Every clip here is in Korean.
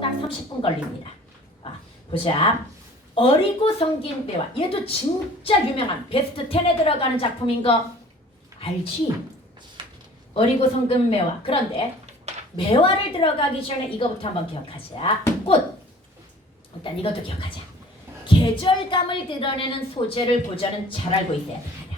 딱 30분 걸립니다. 보자. 어리고 성긴 매화. 얘도 진짜 유명한 베스트 10에 들어가는 작품인 거 알지? 어리고 성긴 매화. 그런데 매화를 들어가기 전에 이거부터 한번 기억하자. 꽃. 일단 이것도 기억하자. 계절감을 드러내는 소재를 고전은 잘 알고 있어야 합니다.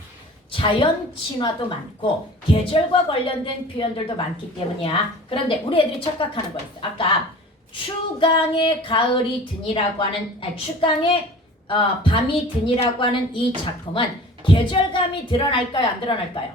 자연 친화도 많고 계절과 관련된 표현들도 많기 때문이야. 그런데 우리 애들이 착각하는 거 있어. 아까 추강의 가을이 드니라고 하는 추강의 밤이 드니라고 하는 이 작품은 계절감이 드러날까요? 안 드러날까요?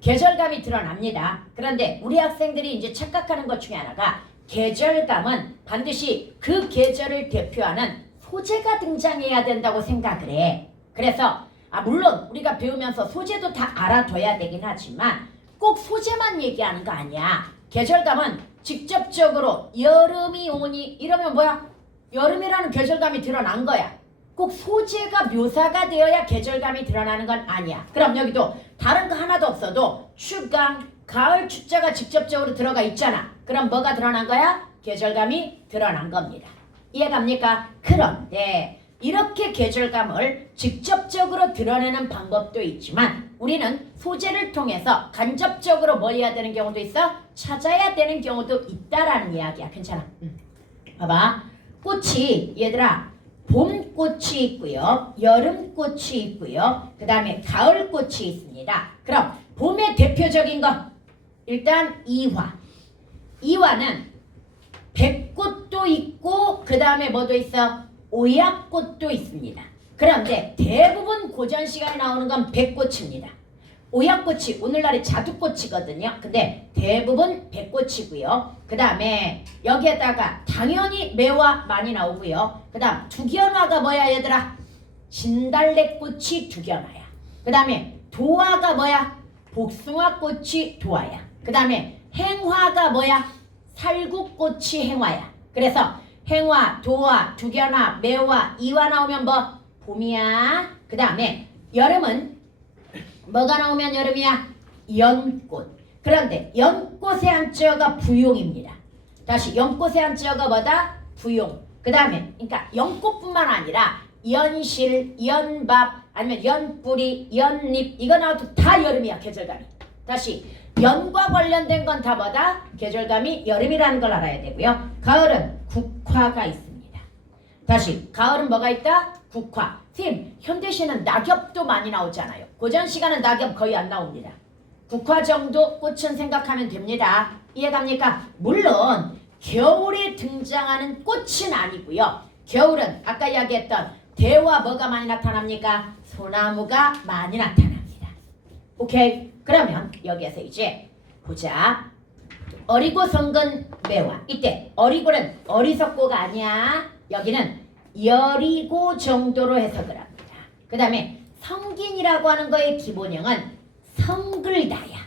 계절감이 드러납니다. 그런데 우리 학생들이 이제 착각하는 것 중에 하나가 계절감은 반드시 그 계절을 대표하는 소재가 등장해야 된다고 생각을 해. 그래서 물론 우리가 배우면서 소재도 다 알아둬야 되긴 하지만 꼭 소재만 얘기하는 거 아니야. 계절감은 직접적으로 여름이 오니 이러면 뭐야? 여름이라는 계절감이 드러난 거야. 꼭 소재가 묘사가 되어야 계절감이 드러나는 건 아니야. 그럼 여기도 다른 거 하나도 없어도 추강, 가을 추자가 직접적으로 들어가 있잖아. 그럼 뭐가 드러난 거야? 계절감이 드러난 겁니다. 이해갑니까? 그런데 이렇게 계절감을 직접적으로 드러내는 방법도 있지만 우리는 소재를 통해서 간접적으로 뭐 해야 되는 경우도 있어? 찾아야 되는 경우도 있다라는 이야기야. 괜찮아? 봐봐. 꽃이 얘들아 봄꽃이 있고요. 여름꽃이 있고요. 그 다음에 가을꽃이 있습니다. 그럼 봄의 대표적인 거 일단 이화. 이화는 백꽃도 있고 그 다음에 뭐도 있어? 오약꽃도 있습니다. 그런데 대부분 고전 시간에 나오는 건 백꽃입니다. 오약꽃이 오늘날의 자두꽃이거든요. 근데 대부분 백꽃이고요. 그 다음에 여기에다가 당연히 매화 많이 나오고요. 그 다음 두견화가 뭐야 얘들아? 진달래꽃이 두견화야. 그 다음에 도화가 뭐야? 복숭아꽃이 도화야. 그 다음에 행화가 뭐야? 살구꽃이 행화야. 그래서 행화, 도화, 두견화, 매화, 이화 나오면 뭐? 봄이야. 그 다음에 여름은 뭐가 나오면 여름이야? 연꽃. 그런데 연꽃의 한자어가 부용입니다. 다시 연꽃의 한자어가 뭐다? 부용. 그 다음에 그러니까 연꽃뿐만 아니라 연실, 연밥, 아니면 연뿌리, 연잎 이거 나와도 다 여름이야. 계절감이. 다시 연과 관련된 건 다 뭐다? 계절감이 여름이라는 걸 알아야 되고요. 가을은 국화가 있습니다. 다시 가을은 뭐가 있다? 국화. 선생님 현대시는 낙엽도 많이 나오잖아요. 고전 시간은 낙엽 거의 안 나옵니다. 국화 정도 꽃은 생각하면 됩니다. 이해갑니까? 물론 겨울에 등장하는 꽃은 아니고요. 겨울은 아까 이야기했던 대와 뭐가 많이 나타납니까? 소나무가 많이 나타납니다. 오케이? 그러면 여기에서 이제 보자. 어리고 성근 매화. 이때 어리고는 어리석고가 아니야. 여기는 여리고 정도로 해석을 합니다. 그 다음에 성긴이라고 하는 거의 기본형은 성글다야.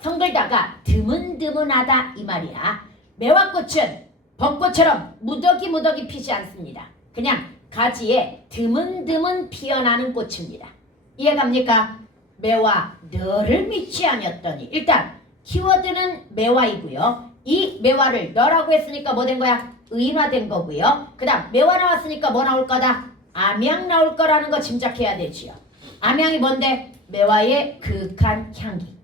성글다가 드문드문하다 이 말이야. 매화꽃은 벚꽃처럼 무더기 피지 않습니다. 그냥 가지에 드문드문 피어나는 꽃입니다. 이해갑니까? 매화 너를 믿지 아니었더니 일단 키워드는 매화이고요. 이 매화를 너라고 했으니까 뭐 된 거야? 의인화된 거고요. 그 다음 매화 나왔으니까 뭐 나올 거다? 암양 나올 거라는 거 짐작해야 되지요. 암양이 뭔데? 매화의 그윽한 향기.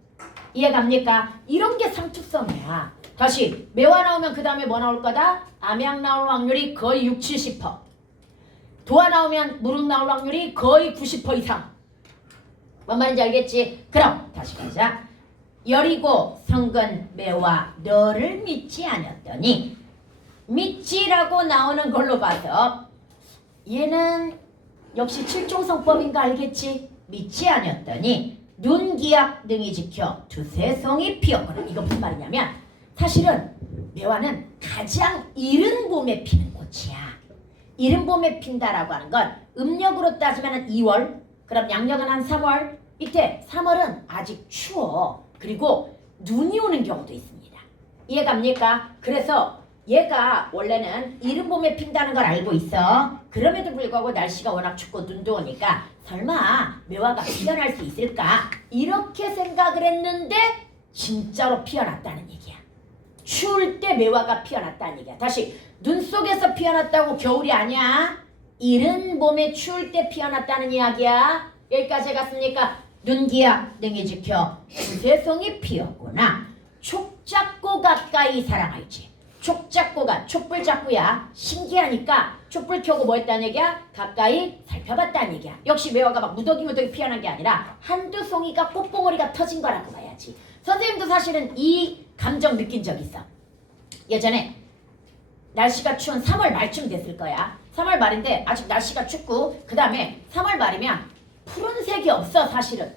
이해갑니까? 이런 게 상투성이야. 다시 매화 나오면 그 다음에 뭐 나올 거다? 암양 나올 확률이 거의 60, 70%. 도화 나오면 무릉 나올 확률이 거의 90% 이상. 뭔 말인지 알겠지? 그럼 다시 가자. 여리고 성근 매화 너를 믿지 않았더니 믿지라고 나오는 걸로 봐서 얘는 역시 칠종성법인가 알겠지? 믿지 않았더니 눈기약 능이 지켜 두세 송이 피었거나. 이거 무슨 말이냐면 사실은 매화는 가장 이른 봄에 피는 꽃이야. 이른 봄에 핀다라고 하는 건 음력으로 따지면 2월, 그럼 양력은 한 3월. 이때 3월은 아직 추워. 그리고 눈이 오는 경우도 있습니다. 이해갑니까? 그래서 얘가 원래는 이른 봄에 핀다는 걸 알고 있어. 그럼에도 불구하고 날씨가 워낙 춥고 눈도 오니까 설마 매화가 피어날 수 있을까? 이렇게 생각을 했는데 진짜로 피어났다는 얘기야. 추울 때 매화가 피어났다는 얘기야. 다시 눈 속에서 피어났다고 겨울이 아니야. 이른 봄에 추울 때 피어났다는 이야기야. 여기까지 갔습니까? 눈기야 능이 지켜 두세송이 피었구나. 촉 잡고 가까이 사랑할지. 촉 잡고가 촛불 잡고야. 신기하니까 촛불 켜고 뭐 했다는 얘기야? 가까이 살펴봤다는 얘기야. 역시 매화가 막 무더기 피어난 게 아니라 한두 송이가 꽃봉오리가 터진 거라고 봐야지. 선생님도 사실은 이 감정 느낀 적 있어. 예전에 날씨가 추운 3월 말쯤 됐을 거야. 3월 말인데 아직 날씨가 춥고 그 다음에 3월 말이면 푸른색이 없어. 사실은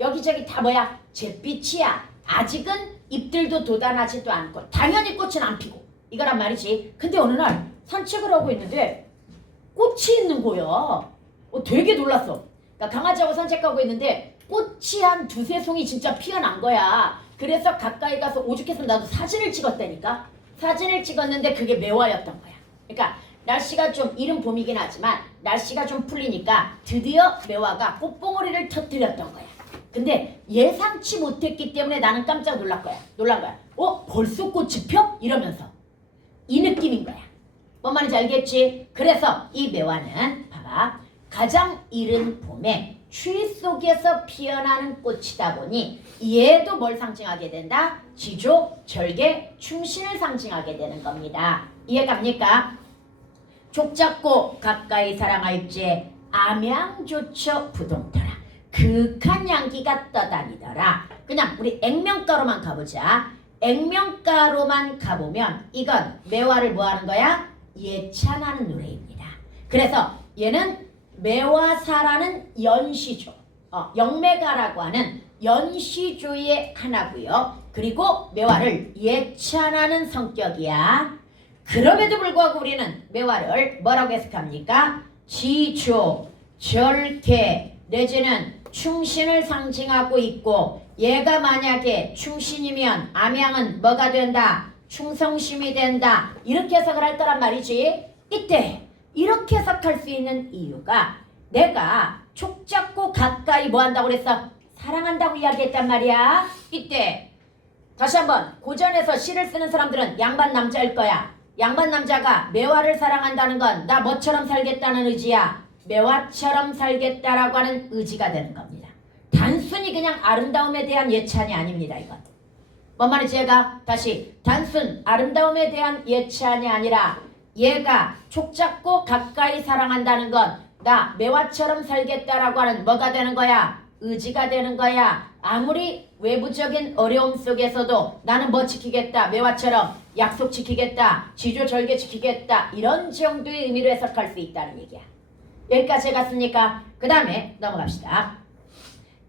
여기저기 다 뭐야? 잿빛이야. 아직은 잎들도 돋아나지도 않고 당연히 꽃은 안 피고 이거란 말이지. 근데 어느 날 산책을 하고 있는데 꽃이 있는 거야. 되게 놀랐어. 나 강아지하고 산책하고 있는데 꽃이 한 두세 송이 진짜 피어난 거야. 그래서 가까이 가서 오죽해서 나도 사진을 찍었다니까. 사진을 찍었는데 그게 매화였던 거야. 그러니까 날씨가 좀 이른 봄이긴 하지만 날씨가 좀 풀리니까 드디어 매화가 꽃봉오리를 터뜨렸던 거야. 근데 예상치 못했기 때문에 나는 깜짝 놀란 거야. 벌써 꽃이 펴? 이러면서 이 느낌인 거야. 뭔 말인지 알겠지? 그래서 이 매화는 봐봐. 가장 이른 봄에 추위 속에서 피어나는 꽃이다 보니 얘도 뭘 상징하게 된다? 지조, 절개, 충신을 상징하게 되는 겁니다. 이해갑니까? 촉 잡고 가까이 사랑할지 암양조처 부동터라. 극한 향기가 떠다니더라. 그냥 우리 액면가로만 가보자. 액면가로만 가보면 이건 매화를 뭐하는 거야? 예찬하는 노래입니다. 그래서 얘는 매화사라는 연시조, 영매가라고 하는 연시조의 하나고요. 그리고 매화를 예찬하는 성격이야. 그럼에도 불구하고 우리는 매화를 뭐라고 해석합니까? 지조, 절개 내지는 충신을 상징하고 있고 얘가 만약에 충신이면 암양은 뭐가 된다? 충성심이 된다. 이렇게 해석을 할 거란 말이지. 이때 이렇게 해석할 수 있는 이유가 내가 촉 잡고 가까이 뭐 한다고 그랬어? 사랑한다고 이야기했단 말이야. 이때 다시 한번 고전에서 시를 쓰는 사람들은 양반 남자일 거야. 양반 남자가 매화를 사랑한다는 건 나 뭐처럼 살겠다는 의지야. 매화처럼 살겠다라고 하는 의지가 되는 겁니다. 단순히 그냥 아름다움에 대한 예찬이 아닙니다. 이건 뭔 말인지 얘가 다시 단순 아름다움에 대한 예찬이 아니라 얘가 촉 잡고 가까이 사랑한다는 건 나 매화처럼 살겠다라고 하는 뭐가 되는 거야? 의지가 되는 거야. 아무리 외부적인 어려움 속에서도 나는 뭐 지키겠다. 매화처럼 약속 지키겠다. 지조절개 지키겠다. 이런 정도의 의미로 해석할 수 있다는 얘기야. 여기까지 해갔습니까? 그 다음에 넘어갑시다.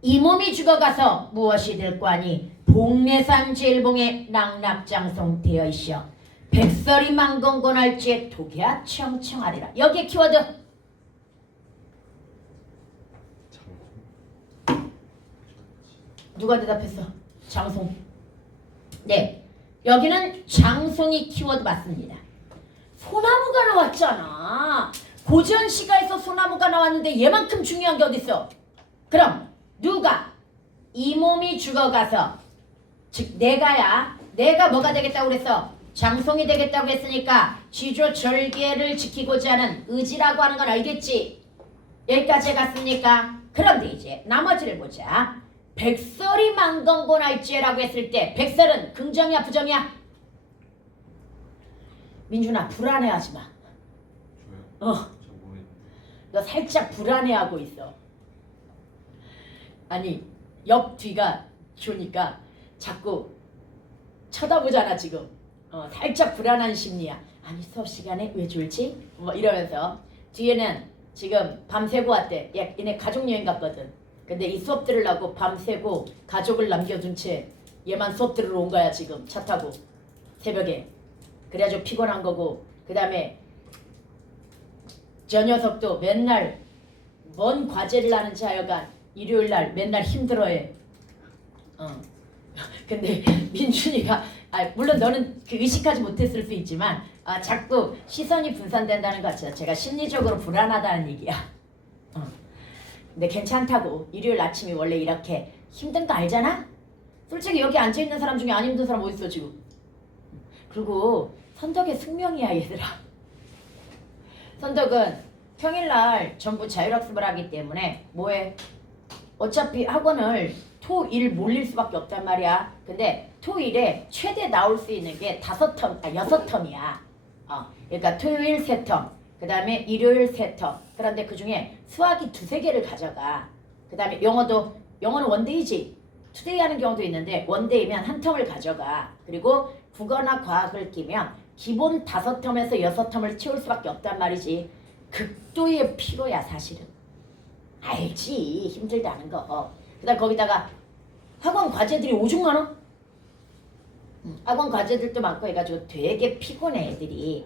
이 몸이 죽어가서 무엇이 될 거아니 복내산 제일봉에 낙낙장송 되어 있어 백설이 망건곤할지에 독야 청청하리라. 여기에 키워드 누가 대답했어? 장송. 네, 여기는 장송이 키워드 맞습니다. 소나무가 나왔잖아. 고전 시가에서 소나무가 나왔는데 얘만큼 중요한 게 어딨어? 그럼 누가 이 몸이 죽어가서 즉 내가 뭐가 되겠다고 그랬어? 장송이 되겠다고 했으니까 지조 절개를 지키고자 하는 의지라고 하는 건 알겠지? 여기까지 갔습니까? 그런데 이제 나머지를 보자. 백설이 망건곤할지라고 했을 때 백설은 긍정이야 부정이야? 민준아 불안해하지 마. 너 살짝 불안해하고 있어. 아니 옆 뒤가 좋으니까 자꾸 쳐다보잖아 지금. 살짝 불안한 심리야. 아니 수업 시간에 왜 졸지? 뭐 이러면서 뒤에는 지금 밤새고 왔대. 얘네 가족여행 갔거든. 근데 이 수업 들으려고 밤새고 가족을 남겨둔 채 얘만 수업 들으러 온 거야 지금 차 타고 새벽에. 그래가지고 피곤한 거고 그 다음에 저 녀석도 맨날 뭔 과제를 하는지 하여간 일요일날 맨날 힘들어해. 근데 민준이가 물론 너는 그 의식하지 못했을 수 있지만 자꾸 시선이 분산된다는 것 자체가 심리적으로 불안하다는 얘기야. 근데 괜찮다고. 일요일 아침이 원래 이렇게 힘든 거 알잖아? 솔직히 여기 앉아있는 사람 중에 안 힘든 사람 어딨어 지금. 그리고 선덕의 숙명이야 얘들아. 선덕은 평일날 전부 자율학습을 하기 때문에 뭐해? 어차피 학원을 토 일 몰릴 수밖에 없단 말이야. 근데 토일에 최대 나올 수 있는 게 6텀이야. 그러니까 토요일 3텀, 그 다음에 일요일 3텀. 그런데 그 중에 수학이 2-3개를 가져가. 그 다음에 영어는 원데이지. 투데이 하는 경우도 있는데 원데이면 한 텀을 가져가. 그리고 국어나 과학을 끼면 기본 5텀에서 6텀을 채울 수밖에 없단 말이지. 극도의 피로야 사실은. 알지 힘들다는 거. 그 다음 거기다가 학원 과제들이 오죽 많아? 학원 과제들도 많고 해가지고 되게 피곤해 애들이.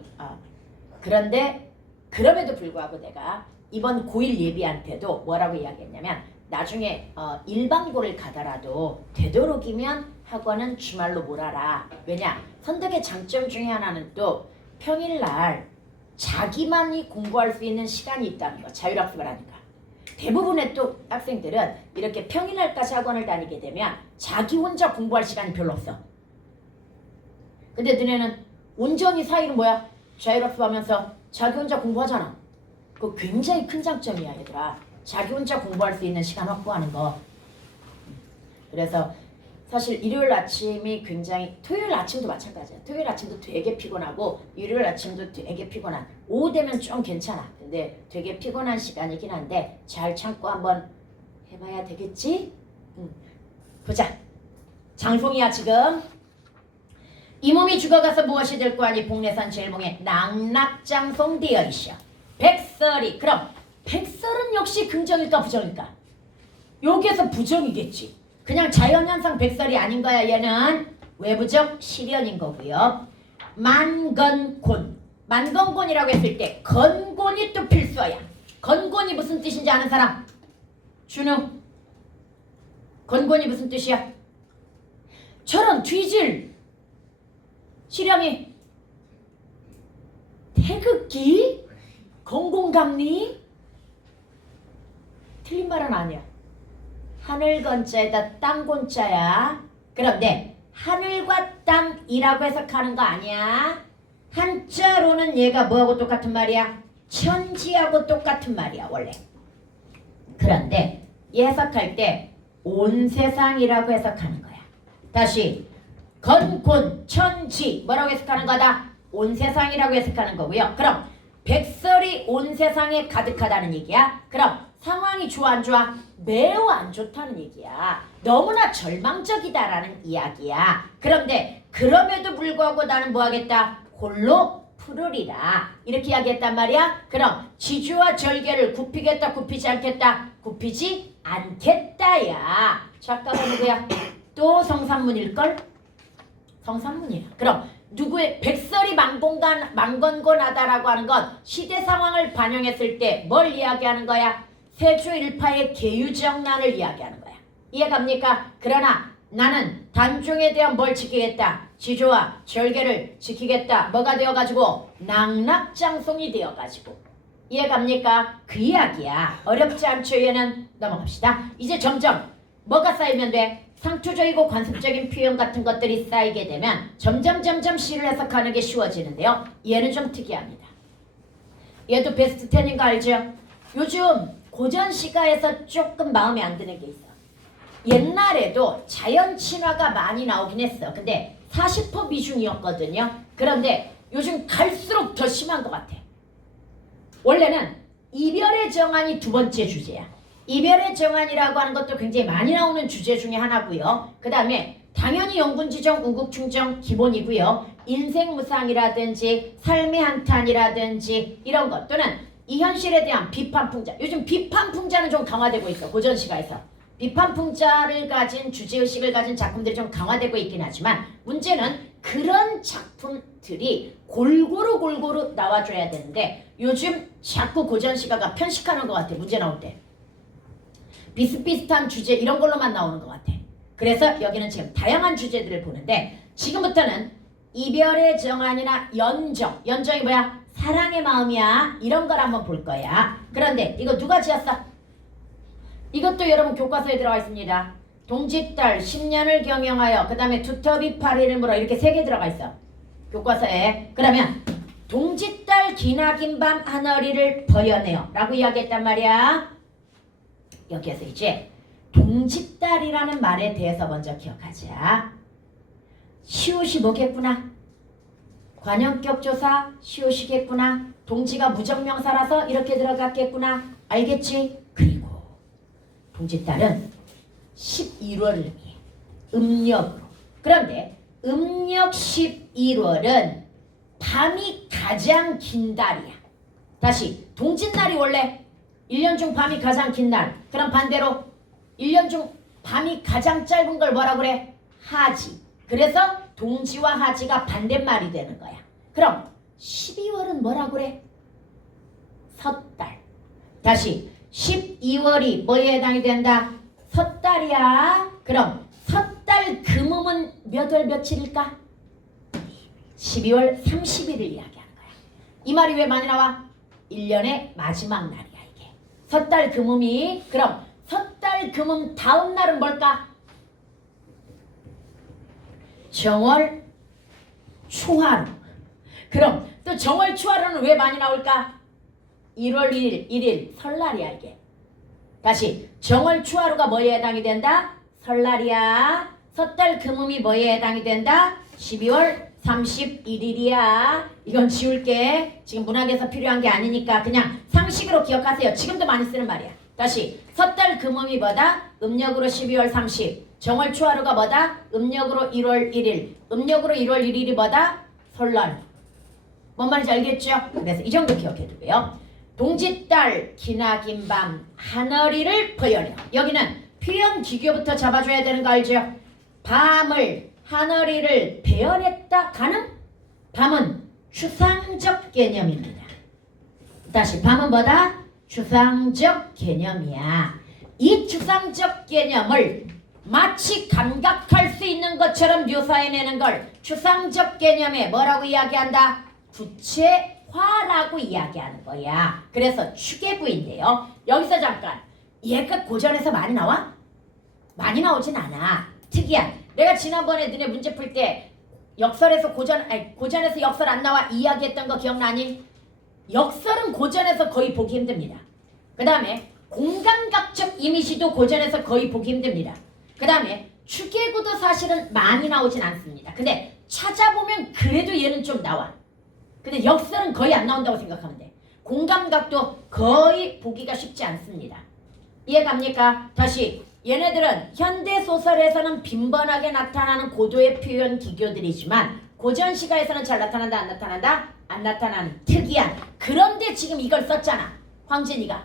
그런데 그럼에도 불구하고 내가 이번 고1 예비한테도 뭐라고 이야기했냐면 나중에 일반고를 가더라도 되도록이면 학원은 주말로 몰아라. 왜냐? 선덕의 장점 중에 하나는 또 평일날 자기만이 공부할 수 있는 시간이 있다는 거. 자율학습을 하니까. 대부분의 또 학생들은 이렇게 평일날까지 학원을 다니게 되면 자기 혼자 공부할 시간이 별로 없어. 근데 너네는 온전히 4일은 뭐야? 자율학습하면서 자기 혼자 공부하잖아. 그거 굉장히 큰 장점이야 얘들아. 자기 혼자 공부할 수 있는 시간 확보하는 거. 그래서 사실 일요일 아침이 굉장히, 토요일 아침도 마찬가지야. 토요일 아침도 되게 피곤하고 일요일 아침도 되게 피곤한, 오후 되면 좀 괜찮아. 근데 되게 피곤한 시간이긴 한데 잘 참고 한번 해봐야 되겠지? 보자. 장송이야 지금. 이 몸이 죽어가서 무엇이 될 거 아니 복례산 제일봉에 낙낙장송 되어 있어. 백설이. 그럼 백설은 역시 긍정일까 부정일까? 여기에서 부정이겠지. 그냥 자연현상 백설이 아닌 거야. 얘는 외부적 실현인 거고요. 만건곤. 만건곤이라고 했을 때 건곤이 또 필수어야. 건곤이 무슨 뜻인지 아는 사람? 준우. 건곤이 무슨 뜻이야? 저런 뒤질 실현이 태극기? 건곤감리? 틀린 말은 아니야. 하늘 건자에다 땅 곤자야. 그런데 하늘과 땅이라고 해석하는 거 아니야. 한자로는 얘가 뭐하고 똑같은 말이야? 천지하고 똑같은 말이야 원래. 그런데 얘 해석할 때 온 세상이라고 해석하는 거야. 다시 건곤 천지 뭐라고 해석하는 거다? 온 세상이라고 해석하는 거고요. 그럼 백설이 온 세상에 가득하다는 얘기야. 그럼 상황이 좋아 안 좋아? 매우 안 좋다는 얘기야. 너무나 절망적이다라는 이야기야. 그런데 그럼에도 불구하고 나는 뭐 하겠다? 홀로 푸르리라. 이렇게 이야기했단 말이야. 그럼 지주와 절개를 굽히겠다 굽히지 않겠다? 굽히지 않겠다야. 작가가 누구야? 또 성산문일걸? 성산문이야. 그럼 누구의 백설이 만건곤하다라고 하는 건 시대 상황을 반영했을 때 뭘 이야기하는 거야? 세주일파의 계유정난을 이야기하는 거야. 이해갑니까? 그러나 나는 단종에 대한 뭘 지키겠다? 지조와 절개를 지키겠다. 뭐가 되어가지고? 낙낙장송이 되어가지고. 이해갑니까? 그 이야기야. 어렵지 않죠 얘는? 넘어갑시다. 이제 점점 뭐가 쌓이면 돼? 상투적이고 관습적인 표현 같은 것들이 쌓이게 되면 점점 시를 해석하는 게 쉬워지는데요. 얘는 좀 특이합니다. 얘도 베스트 10인 거 알죠? 요즘 고전 시가에서 조금 마음에 안 드는 게 있어. 옛날에도 자연 친화가 많이 나오긴 했어. 근데 40% 비중이었거든요. 그런데 요즘 갈수록 더 심한 것 같아. 원래는 이별의 정한이 두 번째 주제야. 이별의 정한이라고 하는 것도 굉장히 많이 나오는 주제 중에 하나고요. 그 다음에 당연히 영군지정, 우국충정 기본이고요. 인생무상이라든지 삶의 한탄이라든지 이런 것 또는 이 현실에 대한 비판풍자. 요즘 비판풍자는 좀 강화되고 있어. 고전시가에서. 비판풍자를 가진 주제의식을 가진 작품들이 좀 강화되고 있긴 하지만 문제는 그런 작품들이 골고루 나와줘야 되는데 요즘 자꾸 고전시가가 편식하는 것 같아. 문제 나올 때. 비슷비슷한 주제 이런 걸로만 나오는 것 같아. 그래서 여기는 지금 다양한 주제들을 보는데 지금부터는 이별의 정안이나 연정. 연정이 뭐야? 사랑의 마음이야. 이런 걸 한번 볼 거야. 그런데 이거 누가 지었어? 이것도 여러분 교과서에 들어가 있습니다. 동짓달 10년을 경영하여 그 다음에 두터비 파리를 물어 이렇게 3개 들어가 있어. 교과서에. 그러면 동짓달 기나긴 밤 하늘이를 버여내요 라고 이야기했단 말이야. 여기에서 이제 동짓달이라는 말에 대해서 먼저 기억하자. 시옷이 뭐겠구나? 관형격 조사 시옷이겠구나. 동지가 무정명사라서 이렇게 들어갔겠구나. 알겠지? 그리고 동짓달은 11월을 의미해. 음력으로. 그런데 음력 11월은 밤이 가장 긴 달이야. 다시 동짓날이 원래 1년 중 밤이 가장 긴 날. 그럼 반대로 1년 중 밤이 가장 짧은 걸 뭐라 그래? 하지. 그래서 동지와 하지가 반대말이 되는 거야. 그럼 12월은 뭐라 그래? 섣달. 다시 12월이 뭐에 해당이 된다? 섣달이야. 그럼 섣달 금음은 몇 월 며칠일까? 12월 30일을 이야기하는 거야. 이 말이 왜 많이 나와? 1년의 마지막 날이야 이게. 섣달 금음이. 그럼 섣달 금음 다음 날은 뭘까? 정월 추하루. 그럼 또 정월 추하루는 왜 많이 나올까? 1월 1일 설날이야 이게. 다시 정월 추하루가 뭐에 해당이 된다? 설날이야. 섣달 금음이 뭐에 해당이 된다? 12월 31일이야. 이건 지울게. 지금 문학에서 필요한 게 아니니까 그냥 상식으로 기억하세요. 지금도 많이 쓰는 말이야. 다시 섣달 금음이 뭐다? 음력으로 12월 30. 정월 추하루가 뭐다? 음력으로 1월 1일. 음력으로 1월 1일이 뭐다? 설날. 뭔 말인지 알겠죠? 그래서 이 정도 기억해두고요. 동짓달 기나긴 밤 하늘이를 버여내요. 여기는 표현 기교부터 잡아줘야 되는 거 알죠? 밤을 하늘이를 베어냈다 가능? 밤은 추상적 개념입니다. 다시 밤은 뭐다? 추상적 개념이야. 이 추상적 개념을 마치 감각할 수 있는 것처럼 묘사해내는 걸 추상적 개념에 뭐라고 이야기한다? 구체화라고 이야기하는 거야. 그래서 추계부인데요. 여기서 잠깐 얘가 고전에서 많이 나와? 많이 나오진 않아. 특이한. 내가 지난번에 너네 문제 풀 때 역설에서 고전에서 역설 안 나와 이야기했던 거 기억나니? 역설은 고전에서 거의 보기 힘듭니다. 그 다음에 공감각적 이미지도 고전에서 거의 보기 힘듭니다. 그 다음에 추계구도 사실은 많이 나오진 않습니다. 근데 찾아보면 그래도 얘는 좀 나와. 근데 역설은 거의 안 나온다고 생각하면 돼. 공감각도 거의 보기가 쉽지 않습니다. 이해갑니까? 다시 얘네들은 현대소설에서는 빈번하게 나타나는 고도의 표현 기교들이지만 고전시가에서는 잘 나타난다 안 나타난다? 안 나타나는 특이한. 그런데 지금 이걸 썼잖아. 황진이가.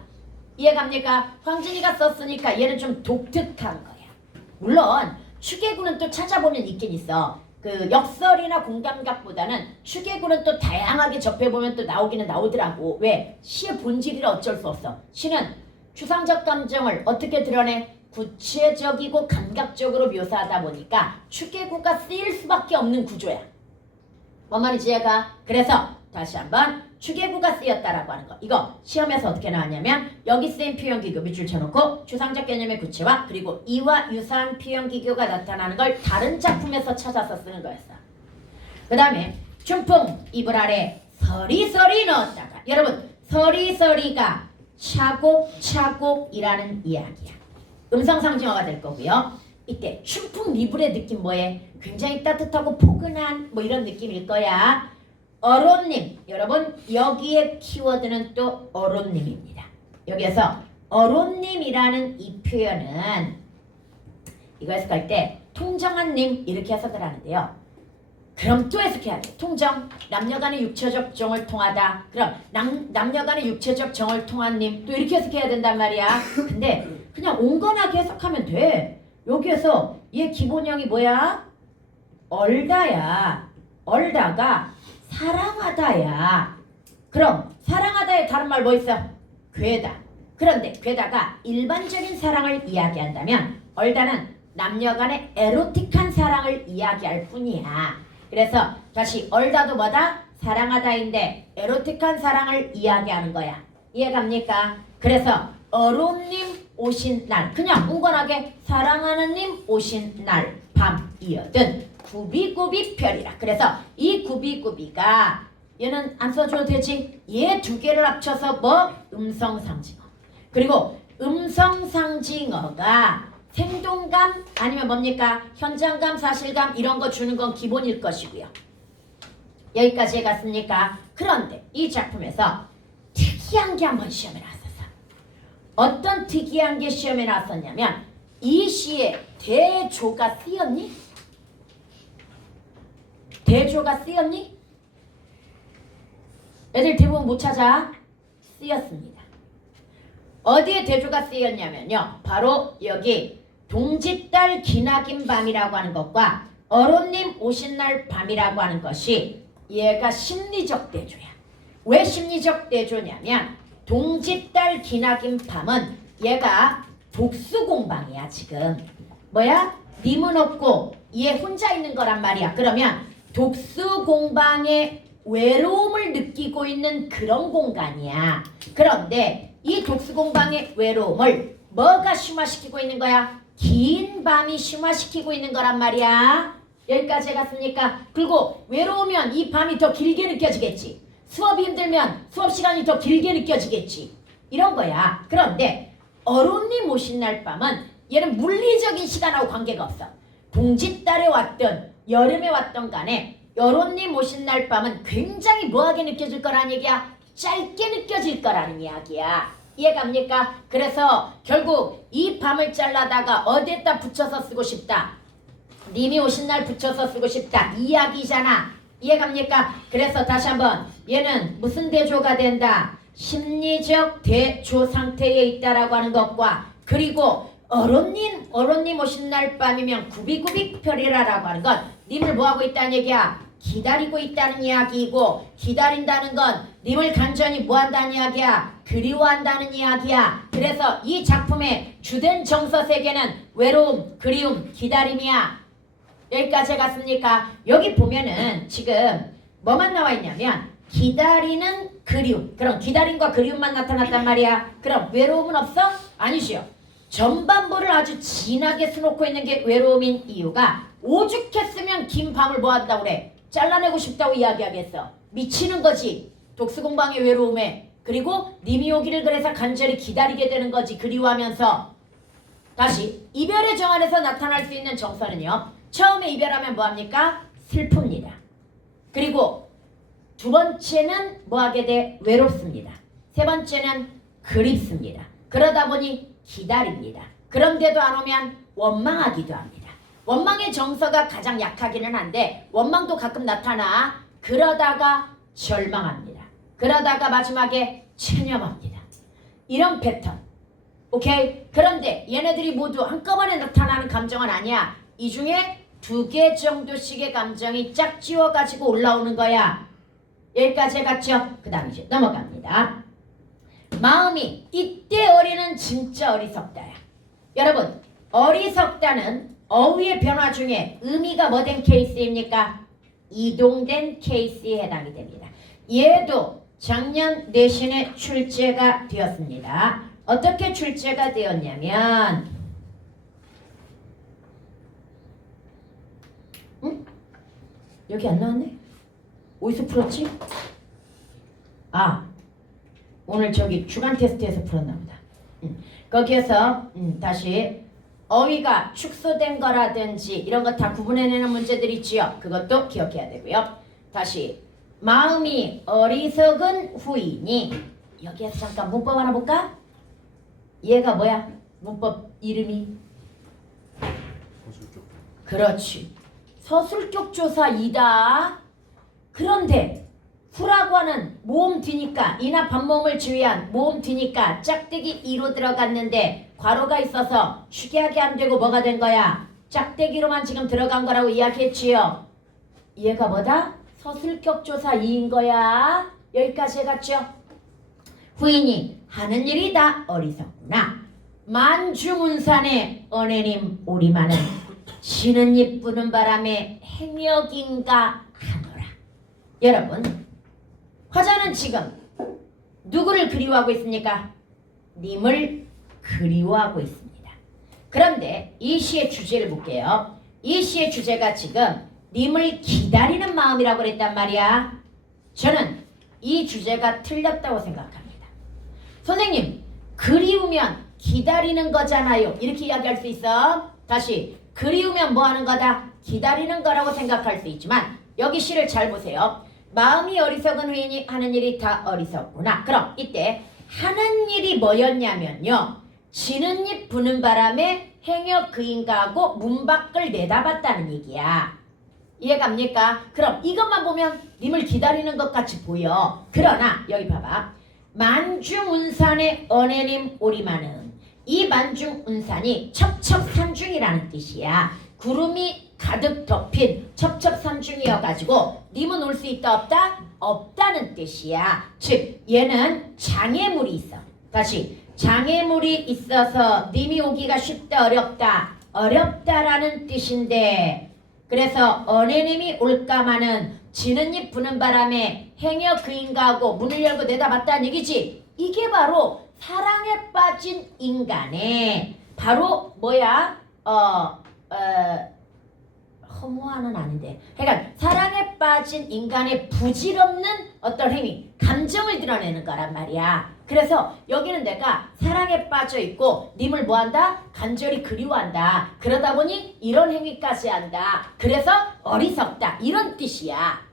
이해갑니까? 황진이가 썼으니까 얘는 좀 독특한 거야. 물론 추계구는 또 찾아보면 있긴 있어. 그 역설이나 공감각보다는 추계구는 또 다양하게 접해보면 또 나오기는 나오더라고. 왜? 시의 본질이라 어쩔 수 없어. 시는 추상적 감정을 어떻게 드러내? 구체적이고 감각적으로 묘사하다 보니까 추계구가 쓰일 수밖에 없는 구조야. 뭔 말인지 이해가? 그래서 다시 한번 추계구가 쓰였다라고 하는 거. 이거 시험에서 어떻게 나왔냐면 여기 쓰인 표현기교 밑줄 쳐놓고 추상적 개념의 구체화 그리고 이와 유사한 표현기교가 나타나는 걸 다른 작품에서 찾아서 쓰는 거였어. 그 다음에 춘풍 이불 아래 서리서리 넣었다가 여러분 서리서리가 차곡차곡이라는 이야기야. 음성상징어가 될 거고요. 이때 춘풍 이불의 느낌 뭐해? 굉장히 따뜻하고 포근한 뭐 이런 느낌일 거야. 어론님, 여러분 여기에 키워드는 또 어론님입니다. 여기에서 어론님이라는 이 표현은 이거 해석할 때 통정한님 이렇게 해석을 하는데요. 그럼 또 해석해야 돼. 통정, 남녀간의 육체적 정을 통하다. 그럼 남녀간의 육체적 정을 통한 님 또 이렇게 해석해야 된단 말이야. 근데 그냥 온건하게 해석하면 돼. 여기에서 얘 기본형이 뭐야? 얼다야. 얼다가 사랑하다야. 그럼 사랑하다의 다른 말 뭐 있어? 괴다. 그런데 괴다가 일반적인 사랑을 이야기한다면 얼다는 남녀 간의 에로틱한 사랑을 이야기할 뿐이야. 그래서 다시 얼다도 뭐다? 사랑하다인데 에로틱한 사랑을 이야기하는 거야. 이해갑니까? 그래서 어른님 오신 날, 그냥 무관하게 사랑하는 님 오신 날 밤이어든 구비구비 별이라. 그래서 이 구비구비가 얘는 안 써줘도 되지. 얘 두 개를 합쳐서 뭐? 음성상징어. 그리고 음성상징어가 생동감 아니면 뭡니까? 현장감, 사실감 이런 거 주는 건 기본일 것이고요. 여기까지 해갔습니까? 그런데 이 작품에서 특이한 게 한번 시험에 나왔었어. 어떤 특이한 게 시험에 나왔었냐면 이 시에 대조가 쓰였니? 대조가 쓰였니? 애들 대부분 못 찾아? 쓰였습니다. 어디에 대조가 쓰였냐면요. 바로 여기 동짓달 기나긴 밤이라고 하는 것과 어른님 오신 날 밤이라고 하는 것이 얘가 심리적 대조야. 왜 심리적 대조냐면 동짓달 기나긴 밤은 얘가 독수공방이야 지금. 뭐야? 님은 없고 얘 혼자 있는 거란 말이야. 그러면 독수공방의 외로움을 느끼고 있는 그런 공간이야. 그런데 이 독수공방의 외로움을 뭐가 심화시키고 있는 거야? 긴 밤이 심화시키고 있는 거란 말이야. 여기까지 해갔습니까? 그리고 외로우면 이 밤이 더 길게 느껴지겠지. 수업이 힘들면 수업 시간이 더 길게 느껴지겠지. 이런 거야. 그런데 어른님 오신 날 밤은 얘는 물리적인 시간하고 관계가 없어. 동짓달에 왔든 여름에 왔던 간에 여론님 오신 날 밤은 굉장히 뭐하게 느껴질 거라는 얘기야? 짧게 느껴질 거라는 이야기야. 이해갑니까? 그래서 결국 이 밤을 잘라다가 어디에다 붙여서 쓰고 싶다. 님이 오신 날 붙여서 쓰고 싶다. 이야기잖아. 이해갑니까? 그래서 다시 한번 얘는 무슨 대조가 된다? 심리적 대조 상태에 있다라고 하는 것과 그리고 어른님 오신 날 밤이면 구비구비 별이라라고 하는 건 님을 뭐하고 있다는 얘기야? 기다리고 있다는 이야기이고 기다린다는 건 님을 간절히 뭐한다는 이야기야? 그리워한다는 이야기야. 그래서 이 작품의 주된 정서 세계는 외로움, 그리움, 기다림이야. 여기까지 갔습니까? 여기 보면은 지금 뭐만 나와 있냐면 기다리는 그리움. 그럼 기다림과 그리움만 나타났단 말이야. 그럼 외로움은 없어? 아니지요. 전반부를 아주 진하게 써놓고 있는 게 외로움인 이유가 오죽했으면 긴 밤을 뭐 한다고 그래? 잘라내고 싶다고 이야기하겠어. 미치는 거지. 독수공방의 외로움에. 그리고 님이 오기를 그래서 간절히 기다리게 되는 거지. 그리워하면서. 다시 이별의 정안에서 나타날 수 있는 정서는요. 처음에 이별하면 뭐합니까? 슬픕니다. 그리고 두 번째는 뭐하게 돼? 외롭습니다. 세 번째는 그립습니다. 그러다 보니 기다립니다. 그런데도 안 오면 원망하기도 합니다. 원망의 정서가 가장 약하기는 한데 원망도 가끔 나타나. 그러다가 절망합니다. 그러다가 마지막에 체념합니다. 이런 패턴. 오케이? 그런데 얘네들이 모두 한꺼번에 나타나는 감정은 아니야. 이 중에 두 개 정도씩의 감정이 짝지워가지고 올라오는 거야. 여기까지 해갔죠? 그 다음 이제 넘어갑니다. 마음이 이때 어리는 진짜 어리석다야. 여러분 어리석다는 어휘의 변화 중에 의미가 뭐 된 케이스입니까? 이동된 케이스에 해당이 됩니다. 얘도 작년 내신에 출제가 되었습니다. 어떻게 출제가 되었냐면 여기 안 나왔네? 어디서 풀었지? 아 오늘 저기 주간 테스트에서 풀었나 보다. 거기에서 다시 어휘가 축소된 거라든지 이런 거 다 구분해내는 문제들 있지요. 그것도 기억해야 되고요. 다시 마음이 어리석은 후이니 여기에서 잠깐 문법 하나 볼까? 얘가 뭐야? 문법 이름이? 서술격. 그렇지. 서술격 조사 2다. 그런데 후라고 하는 모음 뒤니까 이나 반모음을 지휘한 모음 뒤니까 짝대기 2로 들어갔는데 괄호가 있어서 쉬게하게 안 되고 뭐가 된 거야? 짝대기로만 지금 들어간 거라고 이야기했지요. 얘가 뭐다? 서술격 조사 2인 거야. 여기까지 해갔죠? 후인이 하는 일이 다 어리석구나. 만중운산의 언해님 오리마는 지는 잎 부는 바람에 행역인가 하노라. 여러분, 화자는 지금 누구를 그리워하고 있습니까? 님을 그리워하고 있습니다. 그런데 이 시의 주제를 볼게요. 이 시의 주제가 지금 님을 기다리는 마음이라고 그랬단 말이야. 저는 이 주제가 틀렸다고 생각합니다. 선생님, 그리우면 기다리는 거잖아요. 이렇게 이야기할 수 있어. 다시, 그리우면 뭐 하는 거다? 기다리는 거라고 생각할 수 있지만 여기 시를 잘 보세요. 마음이 어리석은 후인이 하는 일이 다 어리석구나. 그럼 이때 하는 일이 뭐였냐면요. 지는 잎 부는 바람에 행여 그인가하고 문 밖을 내다봤다는 얘기야. 이해갑니까? 그럼 이것만 보면 님을 기다리는 것 같이 보여. 그러나 여기 봐봐. 만중운산의 언해님 오리마는, 이 만중운산이 첩첩산중이라는 뜻이야. 구름이 가득 덮인 첩첩산중이어가지고 님은 올 수 있다 없다? 없다는 뜻이야. 즉 얘는 장애물이 있어. 다시, 장애물이 있어서 님이 오기가 쉽다 어렵다? 어렵다라는 뜻인데, 그래서 언해님이 올까마는 지는 잎 부는 바람에 행여 그인가하고 문을 열고 내다봤다는 얘기지. 이게 바로 사랑에 빠진 인간의 바로 뭐야? 허무와는 아닌데, 그러니까 사랑에 빠진 인간의 부질없는 어떤 행위, 감정을 드러내는 거란 말이야. 그래서 여기는 내가 사랑에 빠져 있고 님을 뭐한다? 간절히 그리워한다. 그러다 보니 이런 행위까지 한다. 그래서 어리석다. 이런 뜻이야.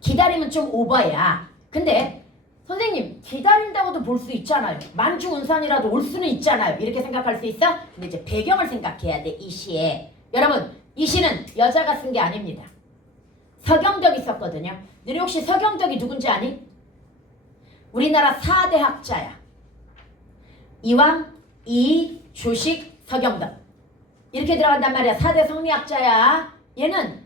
기다리면 좀 오버야. 근데 선생님, 기다린다고도 볼 수 있잖아요. 만중운산이라도 올 수는 있잖아요. 이렇게 생각할 수 있어? 근데 이제 배경을 생각해야 돼. 이 시에. 여러분, 이 시는 여자가 쓴 게 아닙니다. 서경덕이 썼거든요. 너희 혹시 서경덕이 누군지 아니? 우리나라 4대 학자야. 이왕, 이, 조식, 서경덕. 이렇게 들어간단 말이야. 4대 성리학자야. 얘는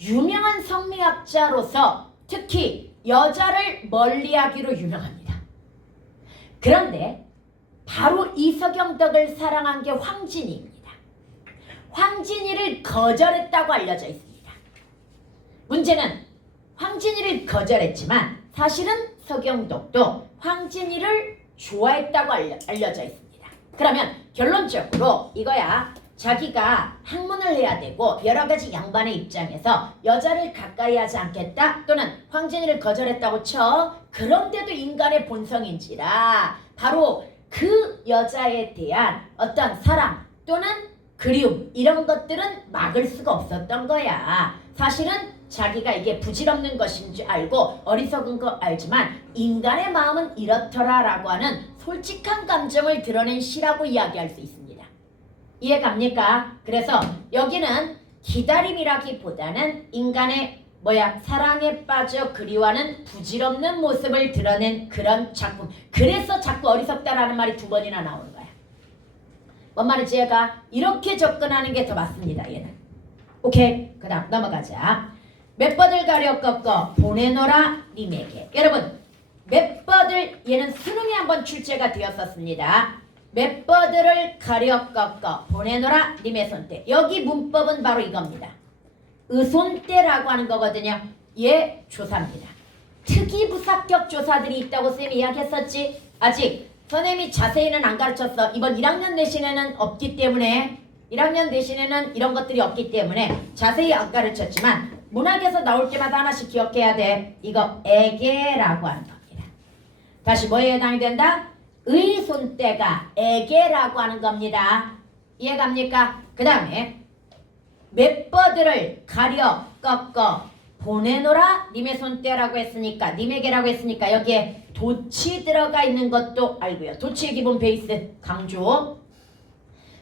유명한 성리학자로서 특히 여자를 멀리하기로 유명합니다. 그런데 바로 이 서경덕을 사랑한 게 황진이입니다. 황진이를 거절했다고 알려져 있습니다. 문제는 황진이를 거절했지만 사실은 서경덕도 황진이를 좋아했다고 알려져 있습니다. 그러면 결론적으로 이거야. 자기가 학문을 해야 되고 여러 가지 양반의 입장에서 여자를 가까이 하지 않겠다 또는 황진이를 거절했다고 쳐. 그런데도 인간의 본성인지라 바로 그 여자에 대한 어떤 사랑 또는 그리움 이런 것들은 막을 수가 없었던 거야. 사실은 자기가 이게 부질없는 것인 줄 알고 어리석은 거 알지만 인간의 마음은 이렇더라 라고 하는 솔직한 감정을 드러낸 시라고 이야기할 수 있습니다. 이해갑니까? 그래서 여기는 기다림이라기보다는 인간의 사랑에 빠져 그리워하는 부질없는 모습을 드러낸 그런 작품. 그래서 자꾸 어리석다라는 말이 2번이나 나오는 거야. 뭔 말인지 얘가 이렇게 접근하는 게 더 맞습니다. 얘는. 오케이. 그 다음 넘어가자. 맷버들 가려 꺾어 보내노라 님에게. 여러분, 맷버들 얘는 수능에 한번 출제가 되었었습니다. 맷버들을 가려 꺾어 보내노라 님의 손때. 여기 문법은 바로 이겁니다. 의손때라고 하는 거거든요. 얘 조사입니다. 특이부사격 조사들이 있다고 쌤이 이야기했었지. 아직 선생님이 자세히는 안 가르쳤어. 이번 1학년 내신에는 없기 때문에 1학년 내신에는 이런 것들이 없기 때문에 자세히 안 가르쳤지만 문학에서 나올 때마다 하나씩 기억해야 돼. 이거 에게라고 하는 겁니다. 다시 뭐에 해당이 된다? 의손때가 에게라고 하는 겁니다. 이해갑니까? 그 다음에 맷버들을 가려 꺾어 보내노라 님의 손때라고 했으니까 님에게라고 했으니까 여기에 도치 들어가 있는 것도 알고요. 도치의 기본 베이스 강조.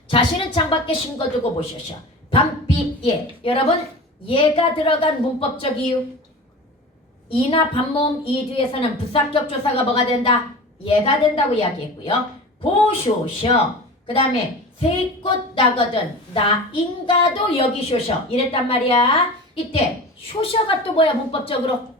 자신은 창밖에 신거두고 보셔서 밤비 예. 여러분 예가 들어간 문법적 이유. 이나 반모음 이 뒤에서는 부사격 조사가 뭐가 된다? 예가 된다고 이야기했고요. 보쇼셔. 그 다음에 새꽃 나거든 나인가도 여기 쇼셔 이랬단 말이야. 이때 쇼셔가 또 뭐야 문법적으로?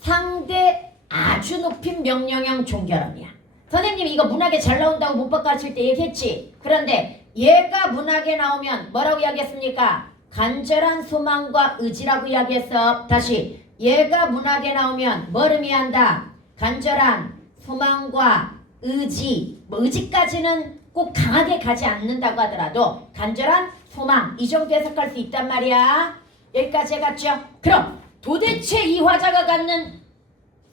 상대 아주 높인 명령형 종결어이야. 선생님이 이거 문학에 잘 나온다고 문법 가르칠 때 얘기했지. 그런데 얘가 문학에 나오면 뭐라고 이야기했습니까? 간절한 소망과 의지라고 이야기했어. 다시 얘가 문학에 나오면 뭘 의미한다? 간절한 소망과 의지. 뭐 의지까지는 꼭 강하게 가지 않는다고 하더라도 간절한 소망 이 정도 해석할 수 있단 말이야. 여기까지 해갔죠? 그럼 도대체 이 화자가 갖는